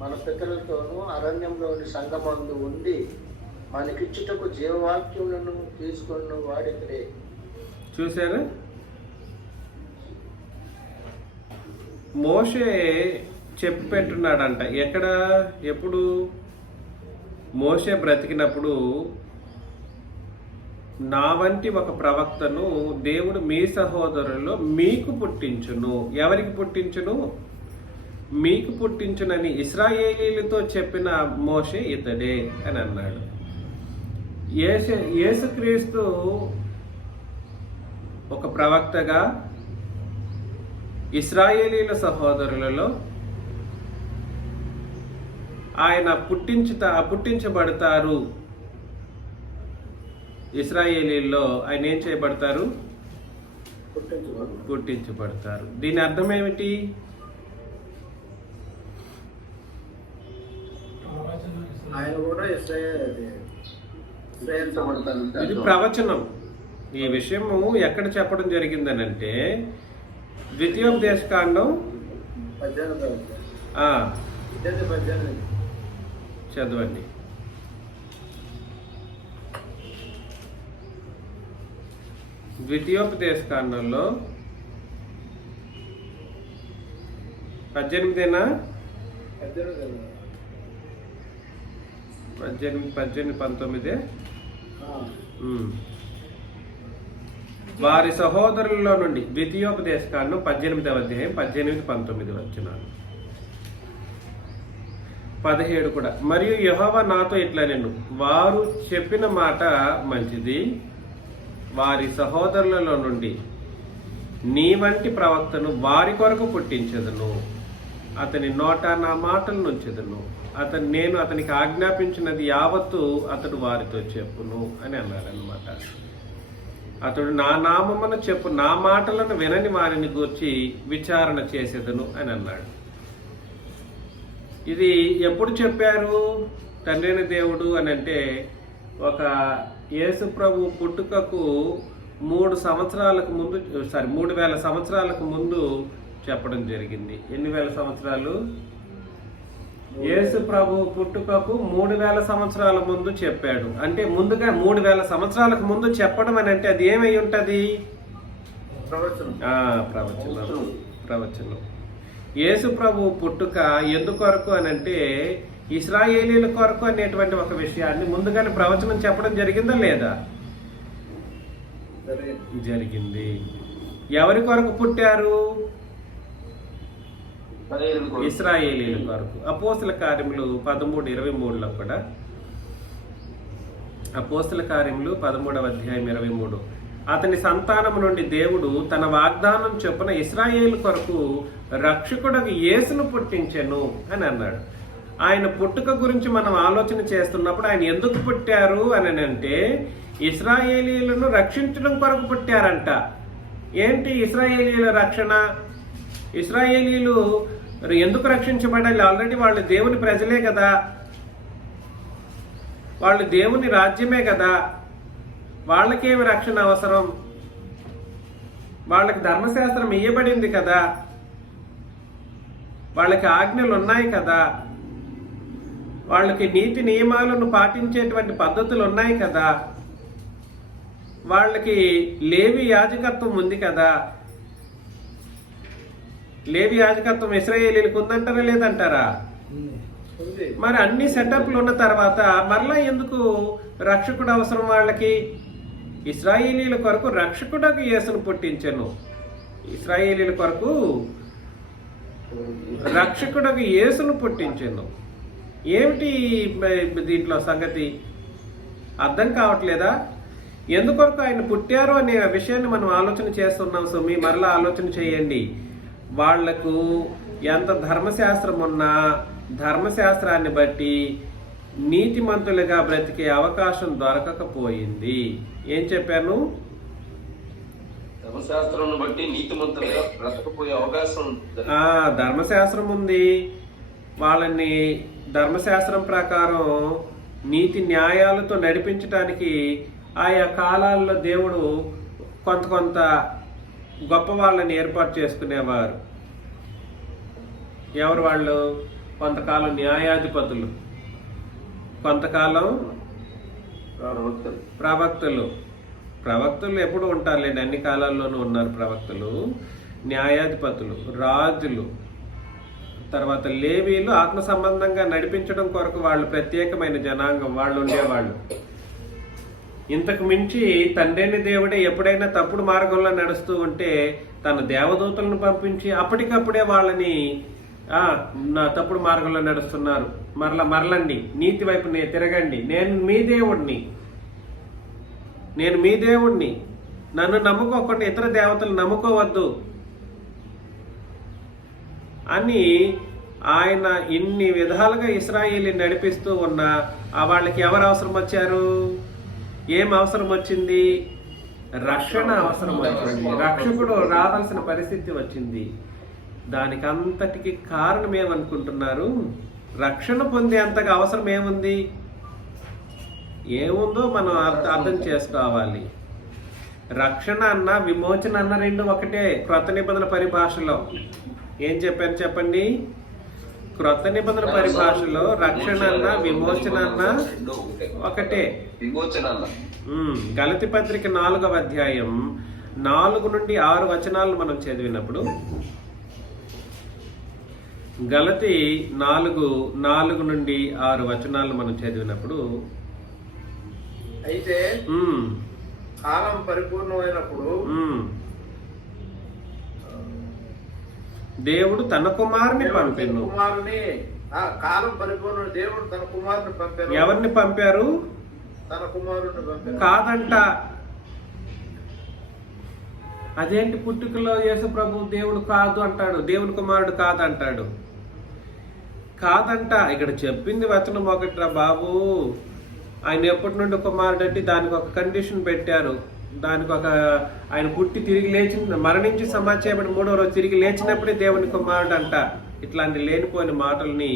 మన పితరులతోనూ అరణ్యంలోని సంగమందు ఉండి మనకిచ్చుటకు జీవవాక్యములను తీసుకున్న వాడితడే. చూసారా? మోషే చెప్పి పెట్టున్నాడంట. ఎక్కడ? ఎప్పుడు? మోషే బ్రతికినప్పుడు నా వంటి ఒక ప్రవక్తను దేవుడు మీ సహోదరుల్లో మీకు పుట్టించును. ఎవరికి పుట్టించును? మీకు పుట్టించునని ఇశ్రాయేలీలతో చెప్పిన మోషే ఇతడే అని అన్నాడు. యేసుక్రీస్తు ఒక ప్రవక్తగా ఇశ్రాయేలీల సహోదరులలో ఆయన పుట్టించబడతారు. ఇశ్రాయేలీల్లో ఆయన ఏం చేయబడతారు? పుట్టించబడతారు. దీని అర్థం ఏమిటి? ఆయన కూడా ఇది ప్రవచనం. ఈ విషయము ఎక్కడ చెప్పడం జరిగిందనంటే ద్వితీయోపదేశకాండం 18 చదవండి. ద్వితీయోపదేశకాండంలో 18 19 వారి సహోదరుల్లో నుండి ద్వితీయోపదేశకాండం 18వ అధ్యాయం 18-19 వచనాలు. 17 కూడా. మరియు యెహోవా నాతో ఇట్లా నేను వారు చెప్పిన మాట మంచిది, వారి సహోదరులలో నుండి నీ వంటి ప్రవక్తను వారి కొరకు పుట్టించదును, అతని నోట నా మాటలు నుంచెదను, నేను అతనికి ఆజ్ఞాపించినది యావత్తు అతడు వారితో చెప్పును అని అన్నాడనమాట. అతడు నా నామమును చెప్పు, నా మాటలను వినని వారిని గూర్చి విచారణ చేసేదను అని అన్నాడు. ఇది ఎప్పుడు చెప్పారు తండ్రి అయిన దేవుడు అని అంటే ఒక యేసు ప్రభు పుట్టుకకు 3000 సంవత్సరాలకు ముందు చెప్పడం జరిగింది. ఎన్ని వేల సంవత్సరాలు? యేసు ప్రభు పుట్టుకకు 3000 సంవత్సరాల ముందు చెప్పాడు. అంటే ముందుగా 3000 సంవత్సరాలకు ముందు చెప్పడం అని అంటే అది ఏమై ఉంటది? ప్రవచనం. యేసు ప్రభు పుట్టుక ఎందుకొరకు అని అంటే ఇశ్రాయేలీల కొరకు అనేటువంటి ఒక విషయాన్ని ముందుగానే ప్రవచనం చెప్పడం జరిగిందా లేదా? జరిగింది. ఎవరి కొరకు పుట్టారు? ఇశ్రాయేలీల కొరకు. అపోస్తల కార్యములు 13:23లో కూడా, అపోస్తల కార్యములు 13వ అధ్యాయం 23, అతని సంతానము నుండి దేవుడు తన వాగ్దానం చొప్పున ఇశ్రాయేలు కొరకు రక్షకుడకు యేసును పుట్టించెను అని అన్నాడు. ఆయన పుట్టుక గురించి మనం ఆలోచన చేస్తున్నప్పుడు ఆయన ఎందుకు పుట్టారు అని అంటే ఇశ్రాయేలీలను రక్షించడం కొరకు పుట్టారంట. ఏంటి ఇశ్రాయేలీల రక్షణ? ఇశ్రాయేలీలు ఎందుకు రక్షించబడాలి? ఆల్రెడీ వాళ్ళు దేవుని ప్రజలే కదా, వాళ్ళు దేవుని రాజ్యమే కదా, వాళ్ళకేమి రక్షణ అవసరం? వాళ్ళకి ధర్మశాస్త్రం ఇయ్యబడింది కదా, వాళ్ళకి ఆజ్ఞలు ఉన్నాయి కదా, వాళ్ళకి నీతి నియమాలను పాటించేటువంటి పద్ధతులు ఉన్నాయి కదా, వాళ్ళకి లేవి యాజకత్వం ఉంది కదా. లేవి యాజకత్వం ఇశ్రాయేలీలకు ఉందంటారా లేదంటారా? మరి అన్ని సెటప్లు ఉన్న తర్వాత మరలా ఎందుకు రక్షకుడు అవసరం వాళ్ళకి? ఇశ్రాయేలీల కొరకు రక్షకుడకు యేసును పుట్టించెను. ఇశ్రాయేలీల కొరకు రక్షకుడకు యేసును పుట్టించెను. ఏమిటి దీంట్లో సంగతి? అర్థం కావట్లేదా? ఎందుకొరకు ఆయన పుట్టారు అనే విషయాన్ని మనం ఆలోచన చేస్తున్నాం. సో మీ మరలా ఆలోచన చేయండి. వాళ్లకు ఎంత ధర్మశాస్త్రం ఉన్నా ధర్మశాస్త్రాన్ని బట్టి నీతిమంతులుగా బ్రతికే అవకాశం దొరకకపోయింది. ఏం చెప్పాను? ధర్మశాస్త్రం బట్టి నీతిమంతులుగా బ్రతకపోయే అవకాశం. ధర్మశాస్త్రం ఉంది, వాళ్ళని ధర్మశాస్త్రం ప్రకారం నీతి న్యాయాలతో నడిపించడానికి ఆయా కాలాల్లో దేవుడు కొంత గొప్ప వాళ్ళని ఏర్పాటు చేసుకునేవారు. ఎవరు వాళ్ళు? కొంతకాలం న్యాయాధిపతులు, కొంతకాలం ప్రవక్తలు ఎప్పుడు ఉంటారులేండి, అన్ని కాలాల్లోనూ ఉన్నారు ప్రవక్తలు. న్యాయాధిపతులు, రాజులు, తర్వాత లేవీలు ఆత్మ సంబంధంగా నడిపించడం కొరకు వాళ్ళు ప్రత్యేకమైన జనాంగం, వాళ్ళు ఉండేవాళ్ళు. ఇంతకు మించి తండ్రిని దేవుడే ఎప్పుడైనా తప్పుడు మార్గంలో నడుస్తూ ఉంటే తన దేవదూతలను పంపించి అప్పటికప్పుడే వాళ్ళని నా తప్పుడు మార్గంలో నడుస్తున్నారు, మరలండి, నీతి వైపు తిరగండి, నేను మీ దేవుణ్ణి, నన్ను నమ్ముకోకుండా ఇతర దేవతలు నమ్ముకోవద్దు అని ఆయన ఇన్ని విధాలుగా ఇశ్రాయేలు నడిపిస్తూ ఉన్నా వాళ్ళకి ఎవరు అవసరం వచ్చారు? ఏం అవసరం వచ్చింది? రక్షణ అవసరం వచ్చింది. రక్షకుడు రావాల్సిన పరిస్థితి వచ్చింది. దానికి అంతటికి కారణం ఏమనుకుంటున్నారు? రక్షణ పొందేంతగా అవసరం ఏముంది? ఏముందో మనం అర్థం చేసుకోవాలి. రక్షణ అన్న విమోచన అన్న రెండు ఒకటే. క్రొత్త నిబంధన పరిభాషలో ఏం చెప్పాను చెప్పండి? క్రొత్త నిబంధన పరిభాషలో రక్షణ అన్న విమోచన అన్న ఒకటే. గలతీ పత్రిక 4వ అధ్యాయం 4 నుండి 6 వచనాలను మనం చదివినప్పుడు, గలతీ 4 నుండి 6 వచనాలు మనం చదివినప్పుడు, అయితే కాలం పరిపూర్ణమైనప్పుడు దేవుడు తన కుమారుని పంపెను. కాలం పరిపూర్ణ దేవుడు తన కుమారుని పంపారు. ఎవరిని పంపారు? తన కుమారుని పంపారు. కాదంట. అదేంటి పుట్టుకలో యేసు ప్రభు దేవుడు కాదు అంటాడు, దేవుని కుమారుడు కాదంటాడు? కాదంట. ఇక్కడ చెప్పింది వచనం ఒకటిరా బాబు. ఆయన ఎప్పటి నుండి కుమారుడు అంటే దానికి ఒక కండిషన్ పెట్టారు. దానికి ఒక ఆయన పుట్టి తిరిగి మరణించి సమాధి చేయబడి 3వ రోజు తిరిగి లేచినప్పుడే దేవుని కుమారుడు అంట. ఇట్లాంటి లేనిపోయిన మాటల్ని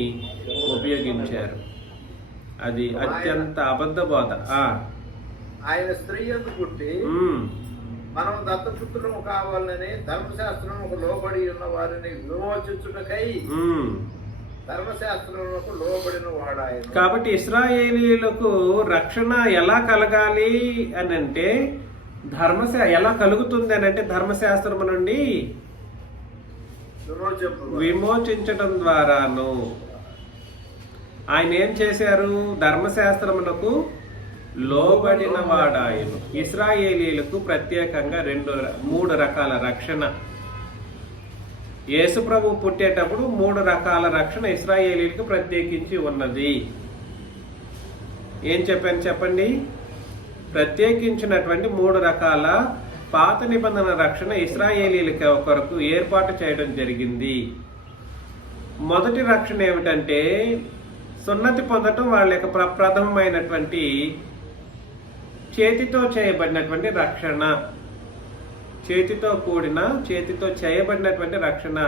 ఉపయోగించారు. అది అత్యంత అబద్ధ బోధ. ఆయన స్త్రీ యందు పుట్టి మనం దత్తపుత్రులము కావాలని ధర్మశాస్త్రముకు లోబడి ఉన్న వారిని విమోచించుటకై ధర్మశాస్త్రములకు లోబడిన వాడు ఆయన. కాబట్టి ఇశ్రాయేలీయులకు రక్షణ ఎలా కలగాలి అని అంటే, ఎలా కలుగుతుంది అని అంటే ధర్మశాస్త్రము నుండి విమోచించడం ద్వారాను. ఆయన ఏం చేశారు? ధర్మశాస్త్రమునకు లోబడిన వాడాయను. ఇశ్రాయేలీయులకు ప్రత్యేకంగా 3 రకాల రక్షణ. యేసు ప్రభు పుట్టేటప్పుడు 3 రకాల రక్షణ ఇశ్రాయేలీయులకు ప్రత్యేకించి ఉన్నది. ఏం చెప్పాను చెప్పండి? ప్రత్యేకించినటువంటి 3 రకాల పాత నిబంధన రక్షణ ఇశ్రాయేలీయుల కొరకు ఏర్పాటు చేయడం జరిగింది. మొదటి రక్షణ ఏమిటంటే సున్నతి పొందటం వాళ్ళ యొక్క ప్రథమమైనటువంటి చేతితో చేయబడినటువంటి రక్షణ. చేతితో చేయబడినటువంటి రక్షణ.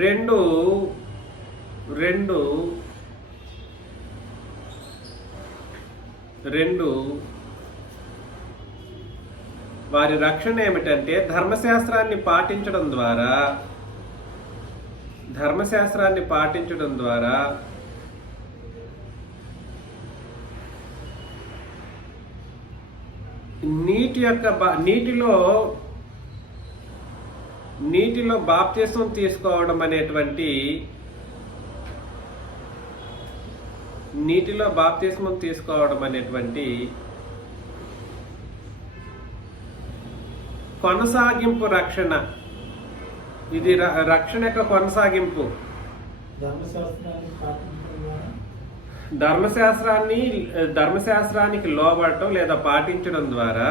2 వారి రక్షణ ఏమిటంటే ధర్మశాస్త్రాన్ని పాటించడం ద్వారా నీటిలో బాప్తిసం తీసుకోవడం అనేటువంటి కొనసాగింపు రక్షణ. ఇది రక్షణ యొక్క కొనసాగింపు. ధర్మశాస్త్రానికి లోబడటం లేదా పాటించడం ద్వారా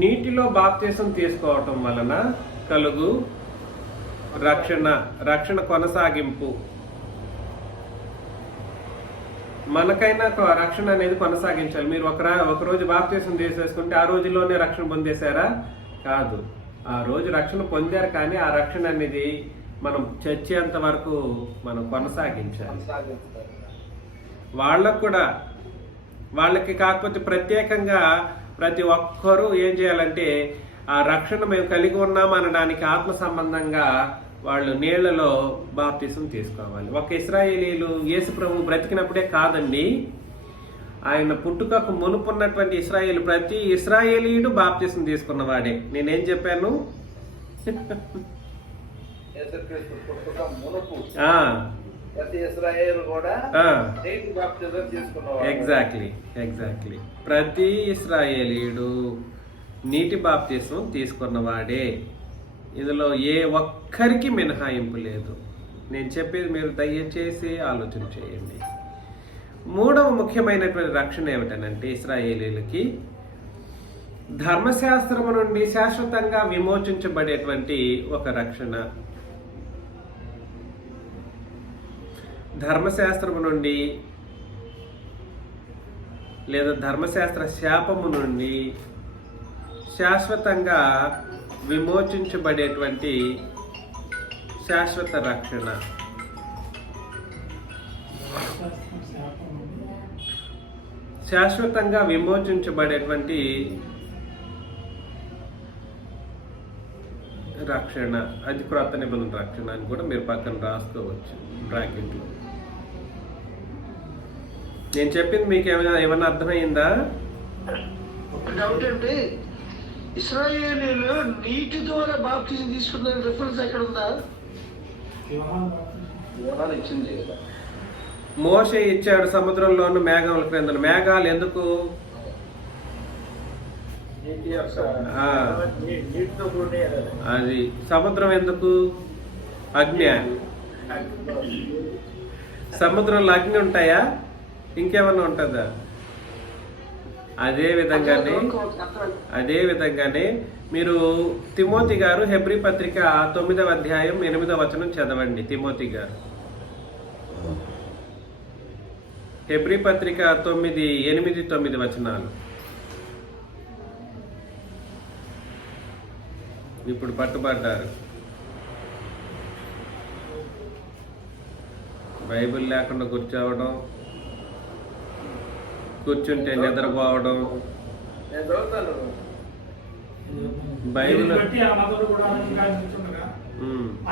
నీటిలో బాప్తిసం తీసుకోవటం వలన కలుగు రక్షణ కొనసాగింపు. మనకైనా రక్షణ అనేది కొనసాగించాలి. మీరు ఒకరోజు బాప్తిసం తీసేసుకుంటే ఆ రోజుల్లోనే రక్షణ పొందేశారా? కాదు. ఆ రోజు రక్షణ పొందారు, కానీ ఆ రక్షణ అనేది మనం చచ్చేంత వరకు మనం కొనసాగించాలి. వాళ్ళకి కాకపోతే ప్రత్యేకంగా ప్రతి ఒక్కరూ ఏం చేయాలంటే ఆ రక్షణ మేము కలిగి ఉన్నాం అనడానికి ఆత్మ సంబంధంగా వాళ్ళు నీళ్లలో బాప్తిసం తీసుకోవాలి. ఒక ఇశ్రాయేలీయులు యేసు ప్రభు బ్రతికినప్పుడే కాదండి, ఆయన పుట్టుకకు మునుపున్నటువంటి ప్రతి ఇశ్రాయేలీయుడు బాప్తిసం తీసుకున్నవాడే. నేనేం చెప్పాను? యేసుక్రీస్తు పుట్టుక మునుపు ఆ, ప్రతి ఇశ్రాయేలు కూడా ఆ. నీటి బాప్తిజం తీసుకున్నవాడు. ఎగ్జాక్ట్లీ ప్రతి ఇశ్రాయేలీయుడు నీటి బాప్తిస్మం తీసుకున్నవాడే. ఇందులో ఏ ఒక్కరికి మినహాయింపు లేదు. నేను చెప్పేది మీరు దయచేసి ఆలోచన చేయండి. మూడవ ముఖ్యమైనటువంటి రక్షణ ఏమిటనంటే ఇశ్రాయేలీలకి ధర్మశాస్త్రము నుండి శాశ్వతంగా విమోచించబడేటువంటి ఒక రక్షణ. ధర్మశాస్త్రము నుండి లేదా ధర్మశాస్త్ర శాపము నుండి శాశ్వతంగా విమోచించబడేటువంటి శాశ్వత రక్షణ. శాశ్వతంగా విమోచించబడేటువంటి రక్షణ, అది క్రొత్త నిబంధన రక్షణ అని కూడా మీరు పక్కన రాసుకోవచ్చు బ్రాకెట్లో. నేను చెప్పింది మీకు ఏమైనా అర్థమైందా? ఒక డౌట్ అంటే ఇశ్రాయేలీలు నీటి ద్వారా బాప్తిజం తీసుకున్న రిఫరెన్స్ ఎక్కడ ఉందా? యోహాను ఇచ్చింది కదా. మోషే ఇచ్చాడు సముద్రంలోను మేఘముల క్రిందను. మేఘాలు ఎందుకు? నీటి యొక్క ఆ. నీటితో కూడి అది సముద్రం ఎందుకు? అగ్ని. సముద్రంలో అగ్ని ఉంటాయా? ఇంకేమన్నా ఉంటుందా? అదే విధంగానే మీరు తిమోతి గారు హెబ్రీ పత్రిక 9వ అధ్యాయం 8వ వచనం చదవండి. తిమోతి గారు హెబ్రీ పత్రిక 9, 8, 9 వచనాలు. ఇప్పుడు పట్టుబడ్డారు. బైబిల్ లేకుండా కూర్చోవడం, కూర్చుంటే నిద్రపోవడం. నేను చదువుతాను. బైబిల్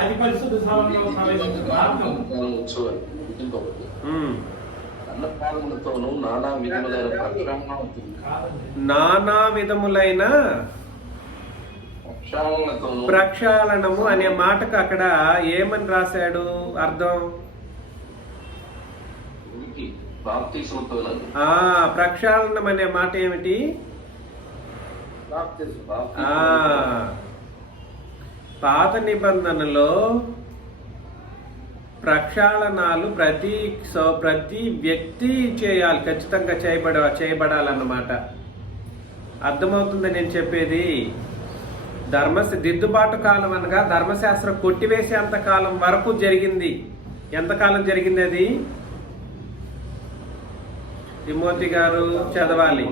అది పరిశుద్ధ స్థలంలో ప్రవేశించే మార్గం. ఉత్సవాలు విధింపబడ్డాయి. అన్నపానములతోనూ నానా విధములైన నానా విధములైన ప్రక్షాళనతోనూ ప్రక్షాళనము అనే మాటకు అక్కడ ఏమని రాశాడు అర్థం? బాప్తిస్మతోనూ. ప్రక్షాళనం అనే మాట ఏమిటి? బాప్తిజం. పాత నిబంధనలో ప్రక్షాళనాలు ప్రతి వ్యక్తి చేయాలి, ఖచ్చితంగా చేయబడాలన్నమాట. అర్థమవుతుంది నేను చెప్పేది? దిద్దుబాటు కాలం అనగా ధర్మశాస్త్రం కొట్టివేసేంత కాలం వరకు జరిగింది. ఎంతకాలం జరిగింది అది? తిమోతి గారు చదవాలి.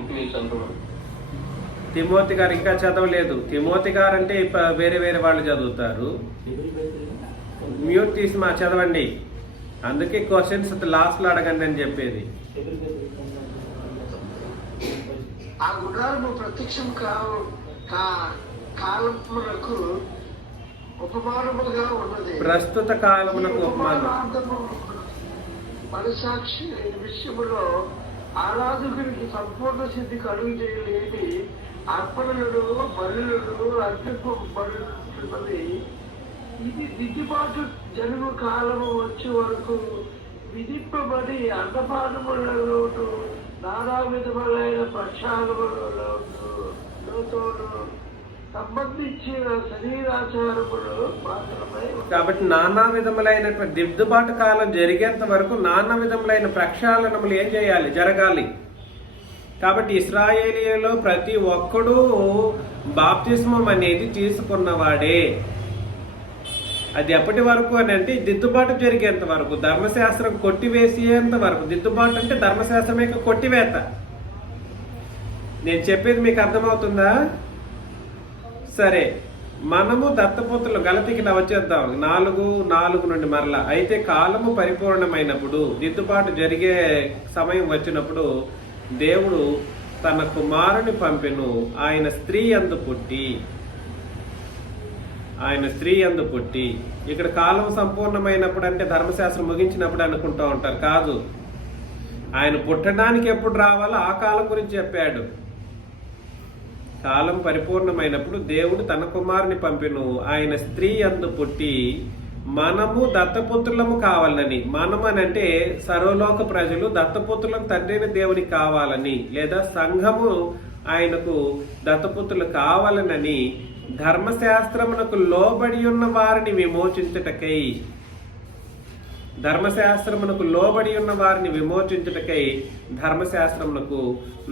తిమోతి గారు ఇంకా చదవలేదు. తిమోతి గారు అంటే వేరే వాళ్ళు చదువుతారు. మ్యూట్ తీసి చదవండి. అందుకే క్వశ్చన్స్ లాస్ట్లో అడగండి అని చెప్పేది. ఆ గుడారము ప్రత్యక్షం కాలమునకు ఉపమానముగా ఉన్నది. ప్రస్తుత కాలమునకు ఉపమానం. మనసాక్షి విషయములో ఆరాధకునికి సంపూర్ణ సిద్ధి కలుగు చేయలేని అర్పణలను బలులను అర్పింపబడుతున్నది. ఇది దిద్దుబాటు జరుగు కాలము వచ్చే వరకు విధింపబడి అన్నపానములలోను నానా విధములైన ప్రక్షాళనలతోను సంబంధించిన శరీరాచారములు మాత్రమే. కాబట్టి నానా విధములైనటువంటి దిద్దుబాటు కాలం జరిగేంత వరకు నానా విధములైన ప్రక్షాళనములు ఏం చేయాలి? జరగాలి. కాబట్టి ఇశ్రాయేలీయులలో ప్రతి ఒక్కడూ బాప్తిస్మం అనేది తీసుకున్నవాడే. అది ఎప్పటి వరకు అని అంటే దిద్దుబాటు జరిగేంత వరకు, ధర్మశాస్త్రం కొట్టివేసేంత వరకు. దిద్దుబాటు అంటే ధర్మశాస్త్రం యొక్క కొట్టివేత. నేను చెప్పేది మీకు అర్థమవుతుందా? సరే, మనము దత్తపుత్రులు గలతీకి వచ్చేద్దాం 4:4 నుండి మరలా. అయితే కాలము పరిపూర్ణమైనప్పుడు, దిద్దుబాటు జరిగే సమయం వచ్చినప్పుడు దేవుడు తన కుమారుని పంపెను. ఆయన స్త్రీ యందు పుట్టి. ఇక్కడ కాలం సంపూర్ణమైనప్పుడు అంటే ధర్మశాస్త్రం ముగించినప్పుడు అనుకుంటూ ఉంటారు. కాదు, ఆయన పుట్టడానికి ఎప్పుడు రావాలో ఆ కాలం గురించి చెప్పాడు. కాలం పరిపూర్ణమైనప్పుడు దేవుడు తన కుమారుని పంపెను, ఆయన స్త్రీ యందు పుట్టి మనము దత్తపుత్రులము కావాలని. మనం అని అంటే సర్వలోక ప్రజలు దత్తపుత్రులను తండ్రిని దేవునికి కావాలని, లేదా సంఘము ఆయనకు దత్తపుత్రులు కావాలనని ధర్మశాస్త్రమునకు లోబడి ఉన్న వారిని విమోచించుటకై, ధర్మశాస్త్రమునకు లోబడి ఉన్న వారిని విమోచించుటకై ధర్మశాస్త్రమునకు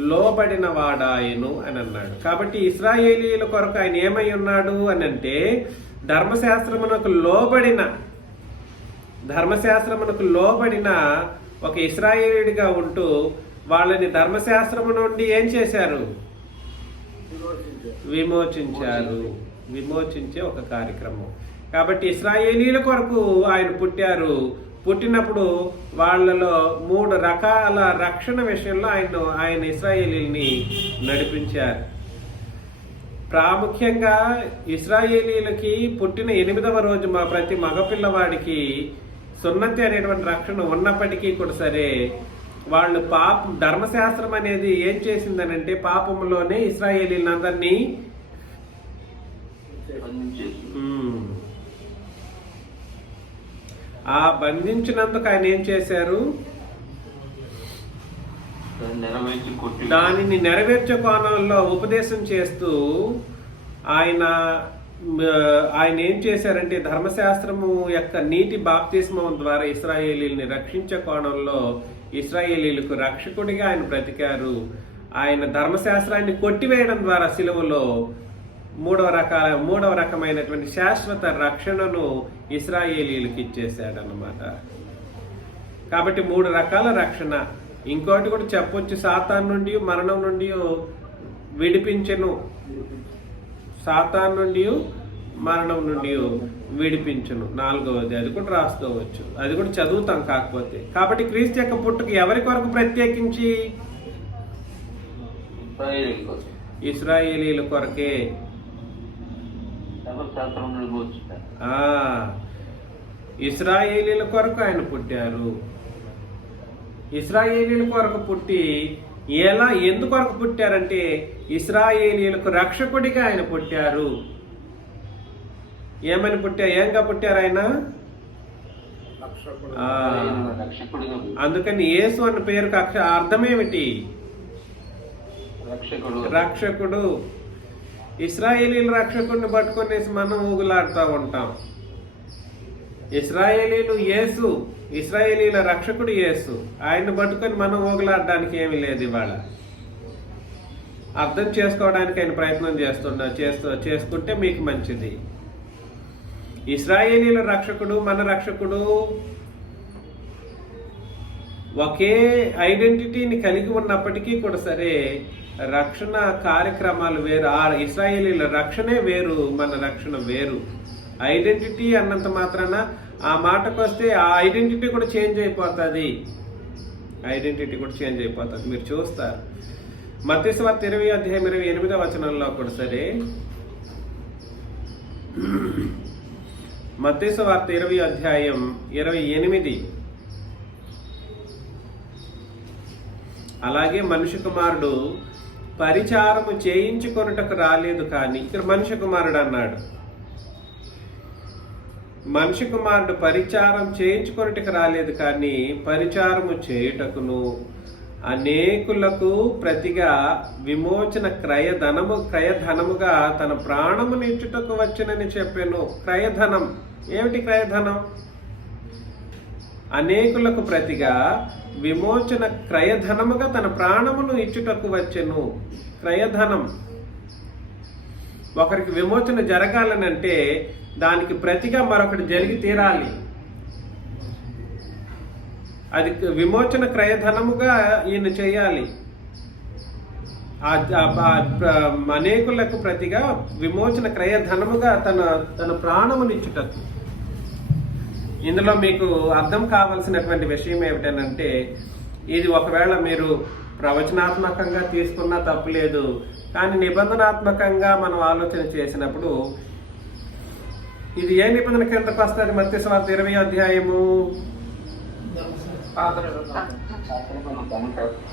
లోబడిన వాడాయను అని అన్నాడు. కాబట్టి ఇశ్రాయేలీయుల కొరకు ఆయన ఏమై ఉన్నాడు అని అంటే ధర్మశాస్త్రమునకు లోబడిన ఒక ఇశ్రాయేలీయుడిగా ఉంటూ వాళ్ళని ధర్మశాస్త్రము నుండి ఏం చేశారు? విమోచించే ఒక కార్యక్రమం. కాబట్టి ఇశ్రాయేలీల కొరకు ఆయన పుట్టారు. పుట్టినప్పుడు వాళ్ళలో 3 రకాల రక్షణ విషయంలో ఆయన ఇశ్రాయేలీల్ని నడిపించారు. ప్రాముఖ్యంగా ఇశ్రాయేలీలకి పుట్టిన 8వ రోజు ప్రతి మగపిల్లవాడికి సున్నతి అనేటువంటి రక్షణ ఉన్నప్పటికీ కూడా సరే, వాళ్ళు ధర్మశాస్త్రం అనేది ఏం చేసిందనంటే పాపంలోనే ఇశ్రాయేలీలందరినీ బంధించినందుకు ఆయన ఏం చేశారు? దానిని నెరవేర్చే కోణంలో ఉపదేశం చేస్తూ ఆయన ఏం చేశారంటే ధర్మశాస్త్రము యొక్క నీటి బాప్తిస్మం ద్వారా ఇశ్రాయేలీల్ని రక్షించే కోణంలో ఇశ్రాయేలీలకు రక్షకుడిగా ఆయన బ్రతికారు. ఆయన ధర్మశాస్త్రాన్ని కొట్టివేయడం ద్వారా సిలువలో మూడవ రకమైనటువంటి శాశ్వత రక్షణను ఇశ్రాయేలీలకు ఇచ్చేశాడన్నమాట. కాబట్టి 3 రకాల రక్షణ. ఇంకోటి కూడా చెప్పొచ్చు, సాతాను నుండి మరణం నుండి విడిపించెను, సాతాను నుండి మరణం నుండి విడిపించును. 4వది అది కూడా రాసుకోవచ్చు, అది కూడా చదువుతాం కాకపోతే. కాబట్టి క్రీస్తు యొక్క పుట్టుక ఎవరి కొరకు ప్రత్యేకించి? ఇశ్రాయేలీల కొరకే. ఇశ్రాయేలీల కొరకు ఆయన పుట్టారు. ఇశ్రాయేలీల కొరకు పుట్టి ఎందుకొరకు పుట్టారంటే ఇశ్రాయేలీలకు రక్షకుడిగా ఆయన పుట్టారు. ఏంగా పుట్టారు ఆయన? అందుకని యేసు అన్న పేరుకు అర్థమేమిటి? రక్షకుడు. ఇశ్రాయేలీల రక్షకుడిని పట్టుకునేసి మనం ఊగులాడుతూ ఉంటాం. ఇశ్రాయేలీలు యేసు, ఇశ్రాయేలీల రక్షకుడు యేసు. ఆయన్ని పట్టుకొని మనం ఊగులాడడానికి ఏమీ లేదు. ఇవాళ అర్థం చేసుకోవడానికి ఆయన ప్రయత్నం చేసుకుంటే మీకు మంచిది. ఇశ్రాయేలీల రక్షకుడు, మన రక్షకుడు ఒకే ఐడెంటిటీని కలిగి ఉన్నప్పటికీ కూడా సరే రక్షణ కార్యక్రమాలు వేరు. ఆ ఇశ్రాయేలీల రక్షణే వేరు, మన రక్షణ వేరు. ఐడెంటిటీ అన్నంత మాత్రాన ఆ మాటకు వస్తే ఆ ఐడెంటిటీ కూడా చేంజ్ అయిపోతుంది. మీరు చూస్తారు. మత్తయి సువార్త 20:28 కూడా సరే, మత్తయి సువార్త 20:28 అలాగే మనుష్య కుమారుడు పరిచారము చేయించుకొనుటకు రాలేదు కానీ, ఇక్కడ మనుష్య కుమారుడు అన్నాడు. మనిషి కుమారుడు పరిచారం చేయించుకొనుటకు రాలేదు కానీ పరిచారము చేయుటకును అనేకులకు ప్రతిగా విమోచన క్రయధనముగా తన ప్రాణమునిచ్చుటకు వచ్చునని చెప్పాను. క్రయధనం ఏమిటి? క్రయధనం అనేకులకు ప్రతిగా విమోచన క్రయధనముగా తన ప్రాణమును ఇచ్చుటకు వచ్చెను. క్రయధనం. ఒకరికి విమోచన జరగాలని అంటే దానికి ప్రతిగా మరొకటి జరిగి తీరాలి. అది విమోచన క్రయధనముగా ఈయన చేయాలి. అనేకులకు ప్రతిగా విమోచన క్రయధనముగా తన ప్రాణమునిచ్చుటకు. ఇందులో మీకు అర్థం కావాల్సినటువంటి విషయం ఏమిటనంటే, ఇది ఒకవేళ మీరు ప్రవచనాత్మకంగా తీసుకున్నా తప్పులేదు, కానీ నిబంధనాత్మకంగా మనం ఆలోచన చేసినప్పుడు ఇది ఏ నిబంధన కిందకు వస్తుంది? మత్తయి సువార్త 20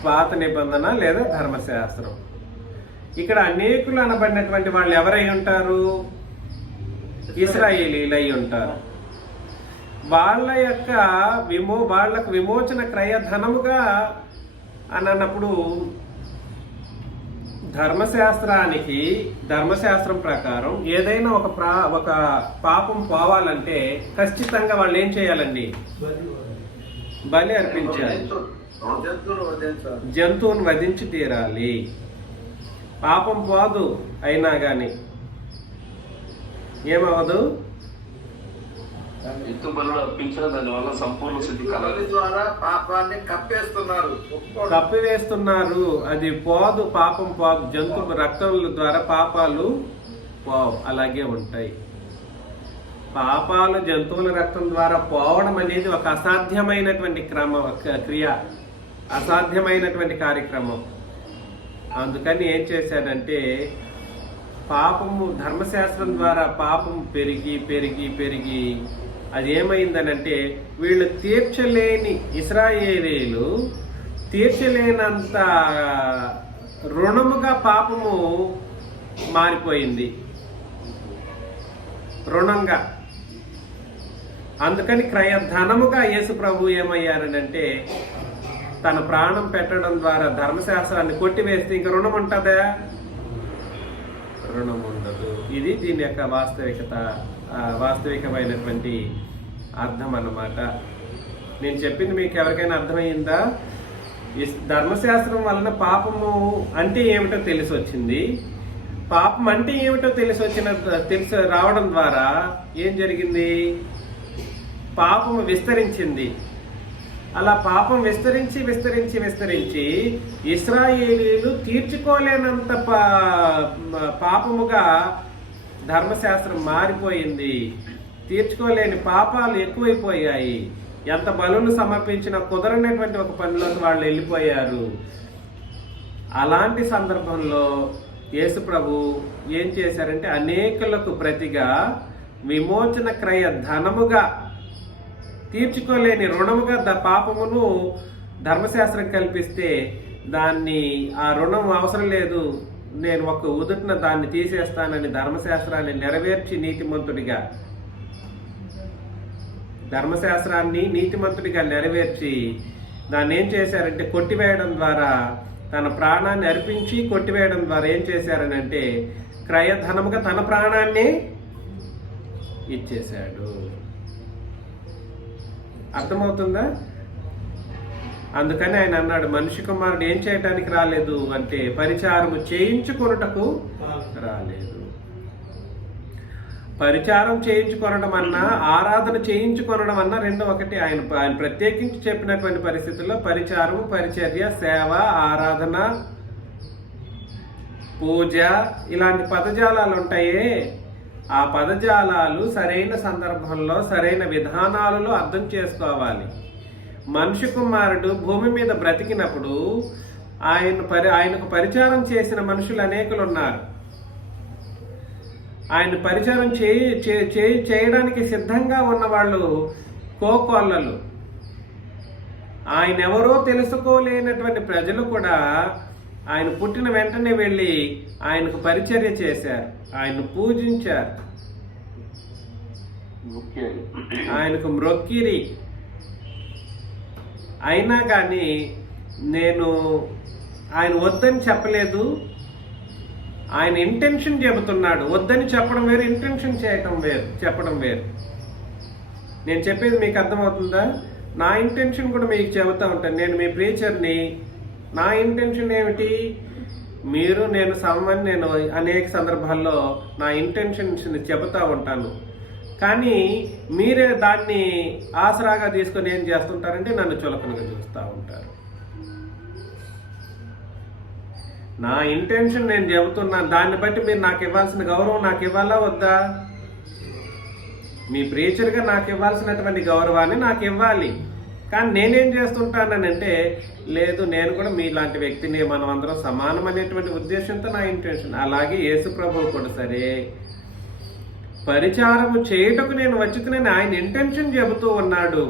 పాత నిబంధన లేదా ధర్మశాస్త్రం. ఇక్కడ అనేకులు అనబడినటువంటి వాళ్ళు ఎవరై ఉంటారు? ఇశ్రాయేలీలు అయి ఉంటారు. వాళ్ళ యొక్క వాళ్ళకు విమోచన క్రయధనముగా అని అన్నప్పుడు ధర్మశాస్త్రం ప్రకారం ఏదైనా ఒక పాపం పోవాలంటే ఖచ్చితంగా వాళ్ళు ఏం చేయాలండి? బలి అర్పించాలి, జంతువును వధించి తీరాలి. పాపం పోదు, అయినా గాని ఏమవదు? ఎత్తు బలులు అర్పించిన దానివల్ల సంపూర్ణ సిద్ధి కలదు. ద్వారా పాపాన్ని కప్పివేస్తున్నారు. అది పోదు, పాపం పోదు. జంతువు రక్తముల ద్వారా పాపాలు పోవు, అలాగే ఉంటాయి. పాపాలు జంతువుల రక్తం ద్వారా పోవడం అనేది ఒక అసాధ్యమైనటువంటి క్రియ, అసాధ్యమైనటువంటి కార్యక్రమం. అందుకని ఏం చేశాడంటే పాపము ధర్మశాస్త్రం ద్వారా పాపం పెరిగి పెరిగి పెరిగి అది ఏమైందనంటే వీళ్ళు ఇశ్రాయేలీలు తీర్చలేనంత రుణముగా పాపము మారిపోయింది, రుణంగా. అందుకని క్రయధనముగా యేసు ప్రభు ఏమయ్యారనంటే తన ప్రాణం పెట్టడం ద్వారా ధర్మశాస్త్రాన్ని కొట్టివేస్తే ఇంక రుణం ఉంటుందా? రుణం ఉండదు. ఇది దీని యొక్క వాస్తవికమైనటువంటి అర్థం అన్నమాట. నేను చెప్పింది మీకు ఎవరికైనా అర్థమైందా? ధర్మశాస్త్రం వలన పాపము అంటే ఏమిటో తెలిసి వచ్చింది. పాపం అంటే ఏమిటో తెలిసి రావడం ద్వారా ఏం జరిగింది? పాపము విస్తరించింది. అలా పాపం విస్తరించి విస్తరించి విస్తరించి ఇశ్రాయేలీలు తీర్చుకోలేనంత పాపముగా ధర్మశాస్త్రం మారిపోయింది. తీర్చుకోలేని పాపాలు ఎక్కువైపోయాయి. ఎంత బలులు సమర్పించినా కుదరనటువంటి ఒక పనిలోకి వాళ్ళు వెళ్ళిపోయారు. అలాంటి సందర్భంలో యేసు ప్రభు ఏం చేశారంటే అనేకులకు ప్రతిగా విమోచన క్రయ ధనముగా తీర్చుకోలేని రుణముగా పాపమును ధర్మశాస్త్రం కల్పిస్తే ఆ రుణం అవసరం లేదు, నేను ఒక ఉదుటిన దాన్ని తీసేస్తానని ధర్మశాస్త్రాన్ని నెరవేర్చి నీతిమంతుడిగా నెరవేర్చి దాన్ని ఏం చేశారంటే కొట్టివేయడం ద్వారా, తన ప్రాణాన్ని అర్పించి కొట్టివేయడం ద్వారా ఏం చేశారనంటే క్రయధనముగా తన ప్రాణాన్ని ఇచ్చేశాడు. అర్థమవుతుందా? అందుకని ఆయన అన్నాడు, మనిషి కుమారుడు ఏం చేయటానికి రాలేదు అంటే పరిచారము చేయించుకొనుటకు రాలేదు. పరిచారం చేయించుకొనడం అన్నా ఆరాధన చేయించుకొనడం అన్నా రెండు ఒకటి. ఆయన ప్రత్యేకించి చెప్పినటువంటి పరిస్థితుల్లో పరిచారము, పరిచర్య, సేవ, ఆరాధన, పూజ ఇలాంటి పదజాలాలు ఉంటాయే, ఆ పదజాలాలు సరైన సందర్భంలో సరైన విధానాలలో అర్థం చేసుకోవాలి. మనిషి కుమారుడు భూమి మీద బ్రతికినప్పుడు ఆయనకు పరిచారం చేసిన మనుషులు అనేకులు ఉన్నారు. ఆయన పరిచారం చేయడానికి సిద్ధంగా ఉన్న వాళ్ళు కోకొల్లలు. ఆయన ఎవరో తెలుసుకోలేనటువంటి ప్రజలు కూడా ఆయన పుట్టిన వెంటనే వెళ్ళి ఆయనకు పరిచర్య చేశారు, ఆయన్ను పూజించారు, ఆయనకు మ్రొక్కిరి. అయినా కానీ ఆయన వద్దని చెప్పలేదు, ఆయన ఇంటెన్షన్ చెబుతున్నాడు. వద్దని చెప్పడం వేరు, ఇంటెన్షన్ చెప్పడం వేరు. నేను చెప్పేది మీకు అర్థమవుతుందా? నా ఇంటెన్షన్ కూడా మీకు చెబుతూ ఉంటాను. నేను మీ ప్రీచర్ని. నా ఇంటెన్షన్ ఏమిటి? నేను అనేక సందర్భాల్లో నా ఇంటెన్షన్స్ చెబుతూ ఉంటాను. కానీ మీరే దాన్ని ఆసరాగా తీసుకొని ఏం చేస్తుంటారంటే నన్ను చులకనగా చూస్తూ ఉంటారు. నా ఇంటెన్షన్ నేను చెబుతున్నాను, దాన్ని బట్టి మీరు నాకు ఇవ్వాల్సిన గౌరవం నాకు ఇవ్వాలా వద్దా? మీ ప్రీచర్గా నాకు ఇవ్వాల్సినటువంటి గౌరవాన్ని నాకు ఇవ్వాలి. కానీ నేనేం చేస్తుంటానంటే లేదు, నేను కూడా మీలాంటి వ్యక్తిని, మనం అందరం సమానం అనేటువంటి ఉద్దేశంతో నా ఇంటెన్షన్. అలాగే యేసు ప్రభువు కూడా సరే, పరిచారము చేయుటకు నేను వచ్చుకునే ఆయన ఇంటెన్షన్ చెబుతూ ఉన్నాడు.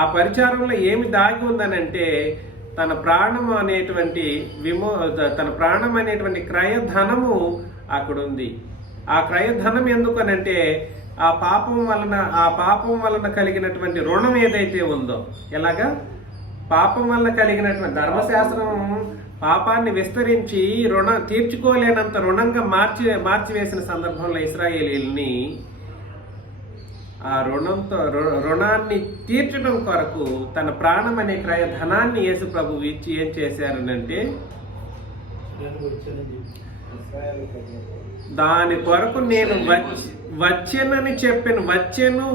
ఆ పరిచారంలో ఏమి దాగి ఉందనంటే తన ప్రాణం అనేటువంటి తన ప్రాణం అనేటువంటి క్రయధనము అక్కడ ఉంది. ఆ క్రయధనం ఎందుకనంటే ఆ పాపం వలన కలిగినటువంటి రుణం ఏదైతే ఉందో, ఎలాగా పాపం వలన కలిగినటువంటి ధర్మశాస్త్రం పాపాన్ని విస్తరించి తీర్చుకోలేనంత రుణంగా మార్చివేసిన సందర్భంలో ఇశ్రాయేలీయుల్ని ఆ రుణాన్ని తీర్చడం కొరకు తన ప్రాణం అనే క్రయధనాన్ని యేసు ప్రభువు ఇచ్చి ఏం చేశారనంటే దాని కొరకు నేను వచ్చెనని చెప్పాను. వచ్చెను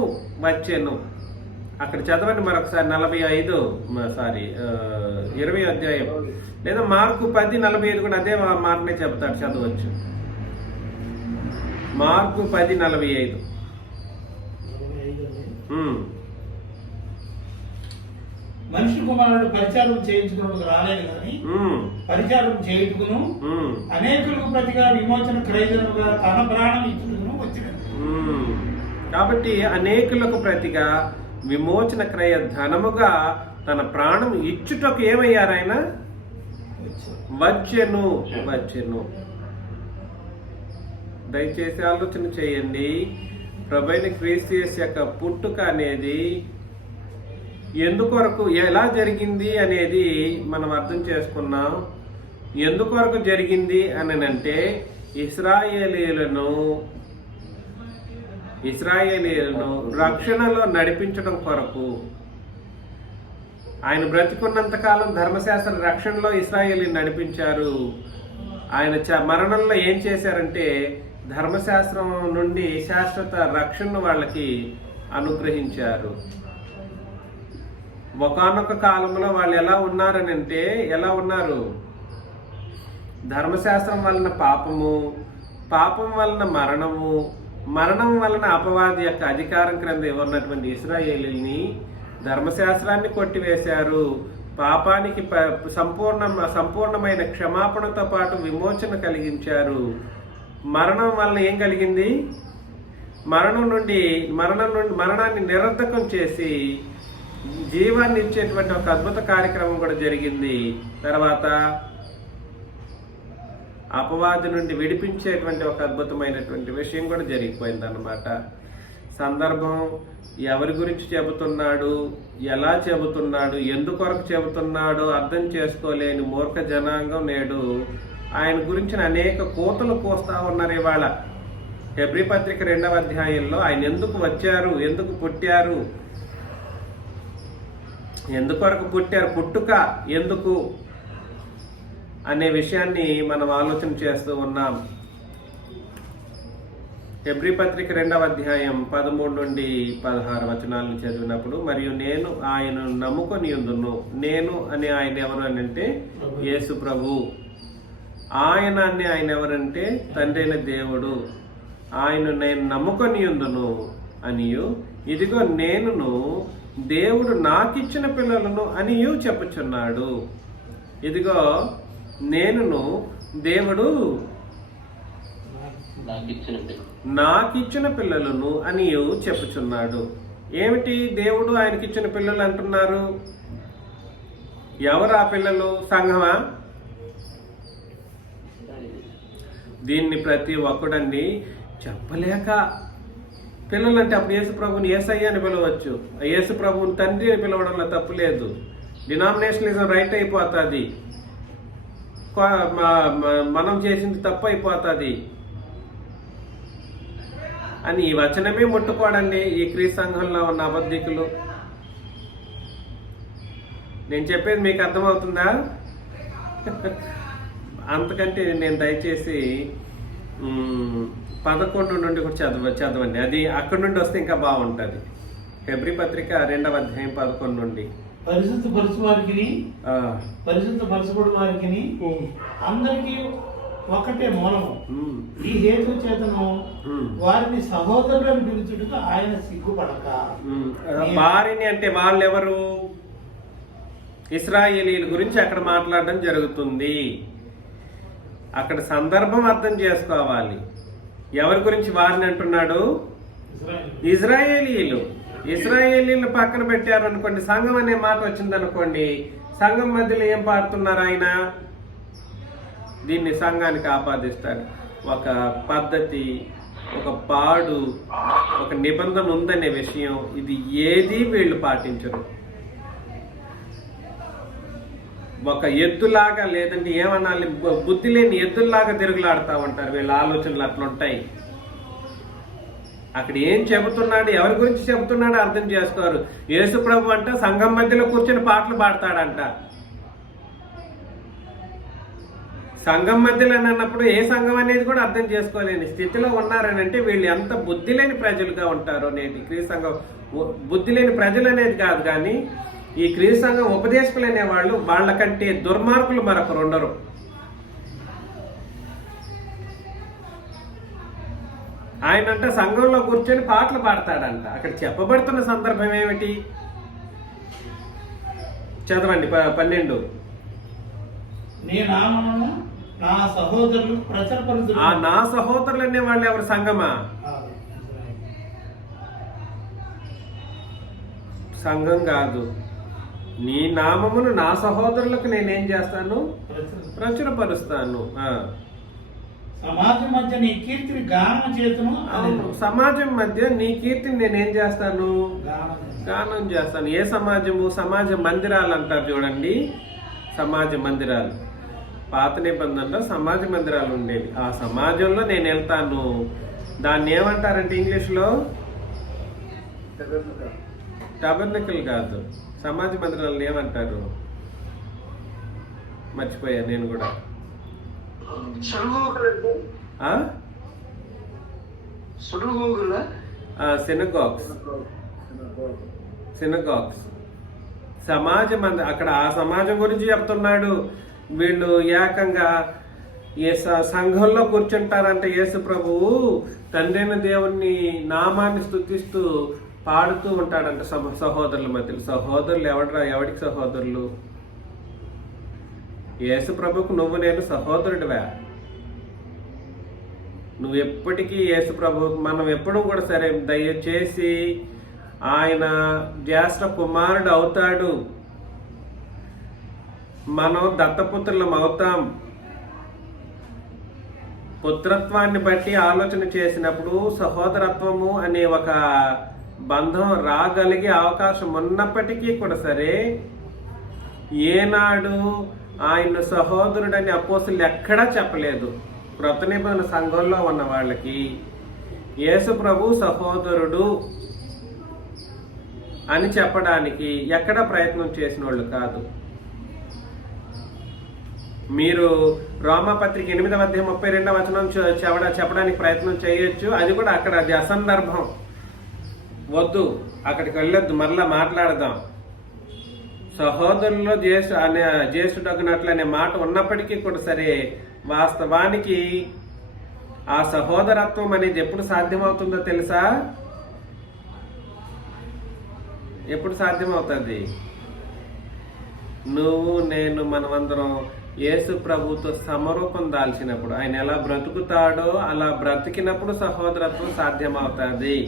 అక్కడ చదవండి మరొకసారి 20 అధ్యాయం లేదా మార్కు 10:45 కూడా అదే మాటనే చెప్తాడు, చదవచ్చు. మార్కు 10:45. మనిషి కుమారుడు పరిచారం చేయించుకున్నకు రాలేదు కానీ పరిచారం చేయుటకును అనేకులకు ప్రతిగా విమోచన క్రయధనముగా తన ప్రాణం ఇచ్చుటకును వచ్చినది. కాబట్టి అనేకులకు ప్రతిగా విమోచన క్రయ ధనముగా తన ప్రాణం ఇచ్చుటకు ఏమయ్యారాయన? వచ్చెను. దయచేసి ఆలోచన చేయండి. ప్రభువైన క్రీస్తు యేసు యొక్క పుట్టుక అనేది ఎందుకొరకు, ఎలా జరిగింది అనేది మనం అర్థం చేసుకున్నాం. ఎందుకొరకు జరిగింది అని అంటే ఇశ్రాయేలీయులను రక్షణలో నడిపించడం కొరకు. ఆయన బ్రతికున్నంత కాలం ధర్మశాస్త్ర రక్షణలో ఇశ్రాయేలీని నడిపించారు. ఆయన మరణంలో ఏం చేశారంటే ధర్మశాస్త్రం నుండి శాశ్వత రక్షణను వాళ్ళకి అనుగ్రహించారు. ఒకానొక కాలంలో వాళ్ళు ఎలా ఉన్నారు? ధర్మశాస్త్రం వలన పాపం వలన మరణం వలన అపవాది యొక్క అధికారం క్రింద ఉన్నటువంటి ఇశ్రాయేలీని ధర్మశాస్త్రాన్ని కొట్టివేశారు. పాపానికి సంపూర్ణమైన క్షమాపణతో పాటు విమోచన కలిగించారు. మరణం వలన ఏం కలిగింది? మరణాన్ని నిరర్ధకం చేసి జీవాన్ని ఇచ్చేటువంటి ఒక అద్భుత కార్యక్రమం కూడా జరిగింది. తర్వాత అపవాది నుండి విడిపించేటువంటి ఒక అద్భుతమైనటువంటి విషయం కూడా జరిగిపోయింది అన్నమాట. సందర్భం ఎవరి గురించి చెబుతున్నాడు, ఎలా చెబుతున్నాడు, ఎందుకొరకు చెబుతున్నాడు అర్థం చేసుకోలేని మూర్ఖ జనాంగం నేడు ఆయన గురించిన అనేక కోతలు కోస్తా ఉన్నారు. ఇవాళ హెబ్రీ పత్రిక 2వ అధ్యాయంలో ఆయన ఎందుకు వచ్చారు, ఎందుకు పుట్టారు, ఎందుకొరకు పుట్టారు, పుట్టుక ఎందుకు అనే విషయాన్ని మనం ఆలోచన చేస్తూ ఉన్నాం. హెబ్రీ పత్రిక 2వ అధ్యాయం 13 నుండి 16 వచనాలను చదివినప్పుడు, మరియు నేను ఆయనను నమ్ముకొని ఉందును. నేను అని ఆయన ఎవరు అని అంటే యేసు ప్రభు. ఆయన ఎవరంటే తండ్రి అయిన దేవుడు. ఆయన నేను నమ్ముకొని ఉందును అనియు, ఇదిగో నేనును దేవుడు నాకిచ్చిన పిల్లలను అనియు చెప్పుచున్నాడు. ఇదిగో నేనును దేవుడు నాకిచ్చిన పిల్లలను అనియు చెప్పుచున్నాడు. ఏమిటి దేవుడు ఆయనకిచ్చిన పిల్లలు అంటున్నారు? ఎవరు ఆ పిల్లలు? సంఘమా? దీన్ని ప్రతి ఒక్కడండి చెప్పలేక పిల్లలంటే అప్పుడు యేసు ప్రభుని యేసయ్య అని పిలవచ్చు. యేసు ప్రభుని తండ్రి అని పిలవడంలో తప్పు లేదు. డినామినేషనలిజం రైట్ అయిపోతుంది, మనం చేసింది తప్పు అయిపోతుంది అని ఈ వచనమే ముట్టుకోడండి ఈ క్రీస్తు సంఘంలో ఉన్న అబద్ధికులు. నేను చెప్పేది మీకు అర్థమవుతుందా? అంతకంటే నేను దయచేసి 11 నుండి కూడా చదవండి. అది అక్కడి నుండి వస్తే ఇంకా బాగుంటుంది. హెబ్రీ పత్రిక 2వ అధ్యాయం 11 నుండి. పరిశుద్ధపరచబడు వారికి అందరికీ ఒకటే మూలము. ఈ హేతు చేతను వారిని సహోదరులను పిలుచుటకు ఆయన సిగ్గుపడక. వారిని అంటే వాళ్ళెవరు? ఇశ్రాయేలీల గురించి అక్కడ మాట్లాడడం జరుగుతుంది. అక్కడ సందర్భం అర్థం చేసుకోవాలి. ఎవరి గురించి వారిని అంటున్నాడు? ఇశ్రాయేలీలు పక్కన పెట్టారు అనుకోండి, సంఘం అనే మాట వచ్చిందనుకోండి, సంఘం మధ్యలో ఏం పాడుతున్నారు ఆయన? దీన్ని సంఘానికి ఆపాదిస్తాడు. ఒక పద్ధతి, ఒక పాడు, ఒక నిబంధన ఉందనే విషయం ఇది ఏది వీళ్ళు పాటించరు. ఒక ఎద్దులాగా, లేదంటే ఏమనాలి, బుద్ధి లేని ఎద్దుల్లాగా తిరుగులాడుతూ ఉంటారు. వీళ్ళ ఆలోచనలు అట్లుంటాయి. అక్కడ ఏం చెబుతున్నాడు, ఎవరి గురించి చెబుతున్నాడో అర్థం చేసుకోరు. యేసు ప్రభు అంట సంఘం మధ్యలో కూర్చొని పాటలు పాడతాడంట. సంఘం మధ్యలో అన్నప్పుడు ఏ సంఘం అనేది కూడా అర్థం చేసుకోలేని స్థితిలో ఉన్నారని అంటే వీళ్ళు ఎంత బుద్ధి లేని ప్రజలుగా ఉంటారో. నేటి క్రీస్తు సంఘం బుద్ధి లేని ప్రజలు అనేది కాదు, కానీ ఈ క్రీస్తు సంఘం ఉపదేశకులు అనేవాళ్ళు వాళ్ళకంటే దుర్మార్గులు మరొకరు ఉండరు. ఆయనంట సంఘంలో కూర్చొని పాటలు పాడతాడంట. అక్కడ చెప్పబడుతున్న సందర్భం ఏమిటి? చదవండి 12. నీ నామమును నా సహోదరులు ప్రచురపరుచు. ఆ నా సహోదరులు అనే వాళ్ళు ఎవరు? సంఘమా? సంఘం కాదు. నీ నామమును నా సహోదరులకు నేనేం చేస్తాను? ప్రచురపరుస్తాను. సమాజం మధ్య నీ కీర్తిని గానం చేతును. అవును, సమాజం మధ్య నీ కీర్తిని నేనేం చేస్తాను? గానం చేస్తాను. ఏ సమాజము? సమాజ మందిరాలు అంటారు చూడండి, సమాజ మందిరాలు. పాత నిబంధనలో సమాజ మందిరాలు ఉండేవి. ఆ సమాజంలో నేను వెళ్తాను. దాన్ని ఏమంటారంటే ఇంగ్లీష్లో టబర్నకిల్ కాదు, సమాజ మందిరాలను ఏమంటారు? మర్చిపోయా నేను కూడా. సినగాగ్స్. సమాజ మంది. అక్కడ ఆ సమాజం గురించి చెప్తున్నాడు. వీళ్ళు ఏకంగా సంఘంలో కూర్చుంటారంట. యేసు ప్రభువు తండ్రైన దేవుణ్ణి నామాన్ని స్తుతిస్తూ పాడుతూ ఉంటాడంట సహోదరుల మధ్యలో. సహోదరులు ఎవడికి సహోదరులు? యేసు ప్రభుకు నువ్వు నేను సహోదరుడివా? నువ్వు ఎప్పటికీ యేసు ప్రభువుకు, మనం ఎప్పుడూ కూడా సరే దయచేసి ఆయన జ్యేష్ఠ కుమారుడు అవుతాడు, మనం దత్తపుత్రులం అవుతాం. పుత్రత్వాన్ని బట్టి ఆలోచన చేసినప్పుడు సహోదరత్వము అనే ఒక బంధం రాగలిగే అవకాశం ఉన్నప్పటికీ కూడా సరే, ఏనాడు ఆయన సహోదరుడని అపోస్తులు ఎక్కడా చెప్పలేదు. క్రొత్త నిబంధన సంఘంలో ఉన్న వాళ్ళకి యేసు ప్రభు సహోదరుడు అని చెప్పడానికి ఎక్కడ ప్రయత్నం చేసిన వాళ్ళు కాదు. మీరు రోమాపత్రిక 8వ అధ్యాయం 32వ వచనం చెప్పడానికి ప్రయత్నం చేయొచ్చు. అది కూడా అక్కడ అది అసందర్భం. వద్దు, అక్కడికి వెళ్ళొద్దు. మరలా మాట్లాడదాం. సహోదరుల్లో జ్యేష్ఠుడగినట్లు అనే మాట ఉన్నప్పటికీ కూడా సరే, వాస్తవానికి ఆ సహోదరత్వం అనేది ఎప్పుడు సాధ్యమవుతుందో తెలుసా? ఎప్పుడు సాధ్యమవుతుంది? నువ్వు నేను మనమందరం యేసు ప్రభుతో సమరూపం దాల్చినప్పుడు, ఆయన ఎలా బ్రతుకుతాడో అలా బ్రతికినప్పుడు సహోదరత్వం సాధ్యమవుతుంది.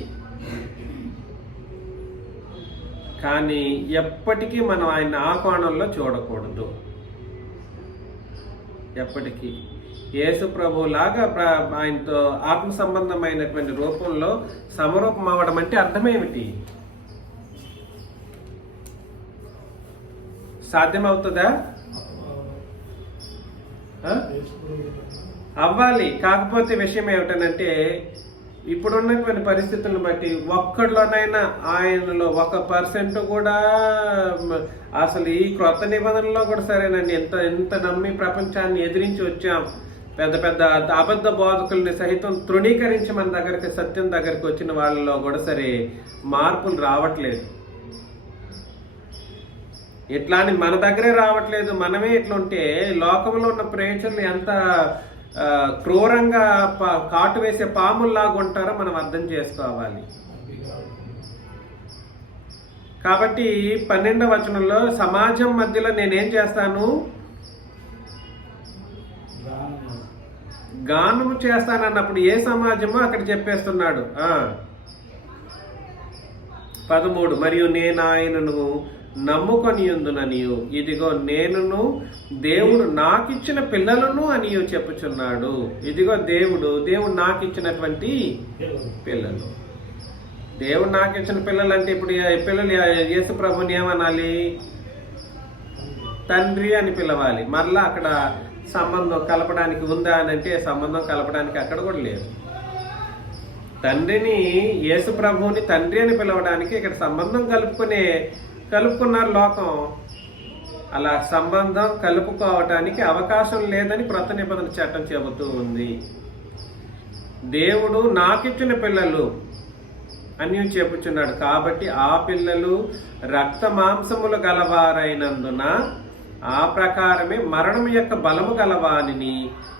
కానీ ఎప్పటికీ మనం ఆయన ఆ కోణంలో చూడకూడదు. ఎప్పటికీ యేసు ప్రభు లాగా ఆయనతో ఆత్మ సంబంధమైనటువంటి రూపంలో సమరూపం అవ్వడం అంటే అర్థమేమిటి? సాధ్యమవుతుందా? అవ్వాలి. కాకపోతే విషయం ఏమిటనంటే, ఇప్పుడున్నటువంటి పరిస్థితులను బట్టి ఒక్కడిలోనైనా ఆయనలో 1% కూడా అసలు ఈ క్రొత్త నిబంధనలో కూడా సరేనండి, ఎంత నమ్మి ప్రపంచాన్ని ఎదిరించి వచ్చాం. పెద్ద పెద్ద అబద్ధ బోధకుల్ని సహితం తృణీకరించి మన దగ్గరికి, సత్యం దగ్గరికి వచ్చిన వాళ్ళలో కూడా సరే మార్పులు రావట్లేదు. ఇట్లా అని మన దగ్గరే రావట్లేదు. మనమే ఇట్లుంటే లోకంలో ఉన్న ప్రేక్షకులు ఎంత క్రూరంగా కాటు వేసే పాముల్లాగా ఉంటారో మనం అర్థం చేసుకోవాలి. కాబట్టి 12వ వచనంలో సమాజం మధ్యలో నేనేం చేస్తాను? గానము చేస్తానన్నప్పుడు ఏ సమాజమో అక్కడ చెప్పేస్తున్నాడు. 13 మరియు నేను ఆయనను నమ్ముకొని ఉందుననియు, ఇదిగో నేనును దేవుడు నాకిచ్చిన పిల్లలను అనియు చెప్పుచున్నాడు. ఇదిగో దేవుడు నాకిచ్చినటువంటి పిల్లలు. దేవుడు నాకిచ్చిన పిల్లలు అంటే ఇప్పుడు పిల్లలు యేసు ప్రభుని ఏమనాలి? తండ్రి అని పిలవాలి. మరలా అక్కడ సంబంధం కలపడానికి ఉందా అని అంటే సంబంధం కలపడానికి అక్కడ కూడా లేదు. తండ్రిని, యేసు ప్రభువుని తండ్రి అని పిలవడానికి ఇక్కడ సంబంధం కలుపుకున్నారు లోకం. అలా సంబంధం కలుపుకోవటానికి అవకాశం లేదని క్రొత్త నిబంధన చట్టం చెబుతూ ఉంది. దేవుడు నాకిచ్చిన పిల్లలు అని చెప్పుచున్నాడు. కాబట్టి ఆ పిల్లలు రక్త మాంసములు గలవారైనందున ఆ ప్రకారమే మరణము యొక్క బలము గలవానిని,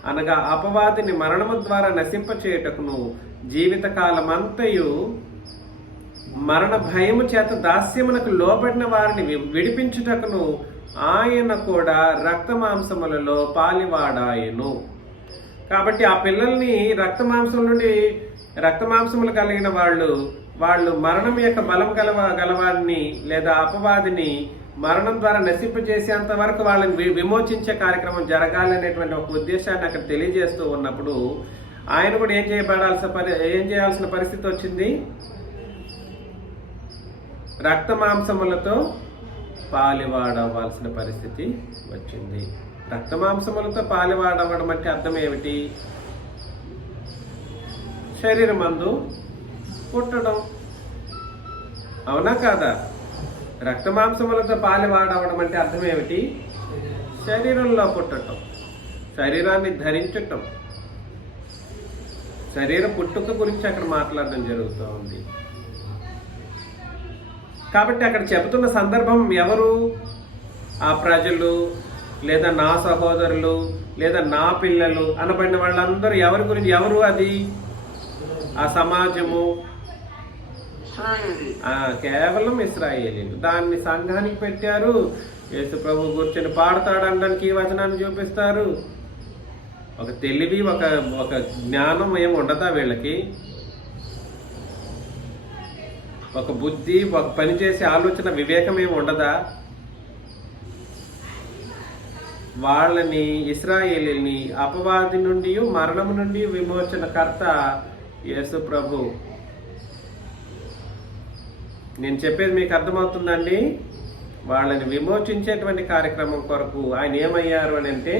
అనగా అపవాదిని మరణము ద్వారా నశింపచేయుటకును, జీవితకాలమంతయు మరణ భయము చేత దాస్యమునకు లోబడిన వారిని విడిపించుటకును ఆయన కూడా రక్త మాంసములలో పాలివాడాయను. కాబట్టి ఆ పిల్లల్ని రక్త మాంసములు కలిగిన వాళ్ళు మరణం యొక్క బలం గలవారిని లేదా అపవాదిని మరణం ద్వారా నశింపజేసేంత వరకు వాళ్ళని విమోచించే కార్యక్రమం జరగాలనేటువంటి ఒక ఉద్దేశాన్ని అక్కడ తెలియజేస్తూ ఉన్నప్పుడు ఆయన కూడా ఏం చేయాల్సిన పరిస్థితి వచ్చింది? రక్త మాంసములతో పాలివాడవలసిన పరిస్థితి వచ్చింది. రక్త మాంసములతో పాలివాడవడం అంటే అర్థం ఏమిటి? శరీరమందు పుట్టడం, అవునా కాదా? రక్త మాంసములతో పాలివాడవడం అంటే అర్థం ఏమిటి? శరీరంలో పుట్టడం, శరీరాన్ని ధరించటం, శరీర పుట్టుక గురించి అక్కడ మాట్లాడడం జరుగుతూ ఉంది. కాబట్టి అక్కడ చెబుతున్న సందర్భం ఎవరు? ఆ ప్రజలు లేదా నా సహోదరులు లేదా నా పిల్లలు అనబడిన వాళ్ళందరూ ఎవరి గురించి? ఎవరు అది? ఆ సమాజము కేవలం ఇశ్రాయేలీలు. దాన్ని సంఘానికి పెట్టారు. యేసు ప్రభు కూర్చొని పాడతాడనడానికి ఈ వచనాన్ని చూపిస్తారు. ఒక తెలివి, ఒక జ్ఞానం ఏమి ఉండదా వీళ్ళకి? ఒక బుద్ధి, ఒక పని చేసే ఆలోచన, వివేకం ఏమి ఉండదా? వాళ్ళని, ఇశ్రాయేలీని అపవాది నుండి మరణం నుండి విమోచనకర్త యేసు ప్రభు. నేను చెప్పేది మీకు అర్థమవుతుందండి? వాళ్ళని విమోచించేటువంటి కార్యక్రమం కొరకు ఆయన ఏమయ్యారు అని అంటే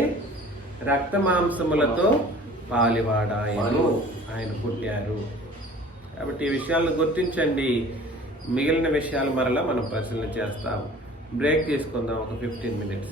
రక్త మాంసములతో పాలివాడాయను, ఆయన పుట్టారు. కాబట్టి ఈ విషయాలను గుర్తించండి. మిగిలిన విషయాలు మరలా మనం పరిశీలన చేస్తాం. బ్రేక్ తీసుకుందాం ఒక 15 minutes.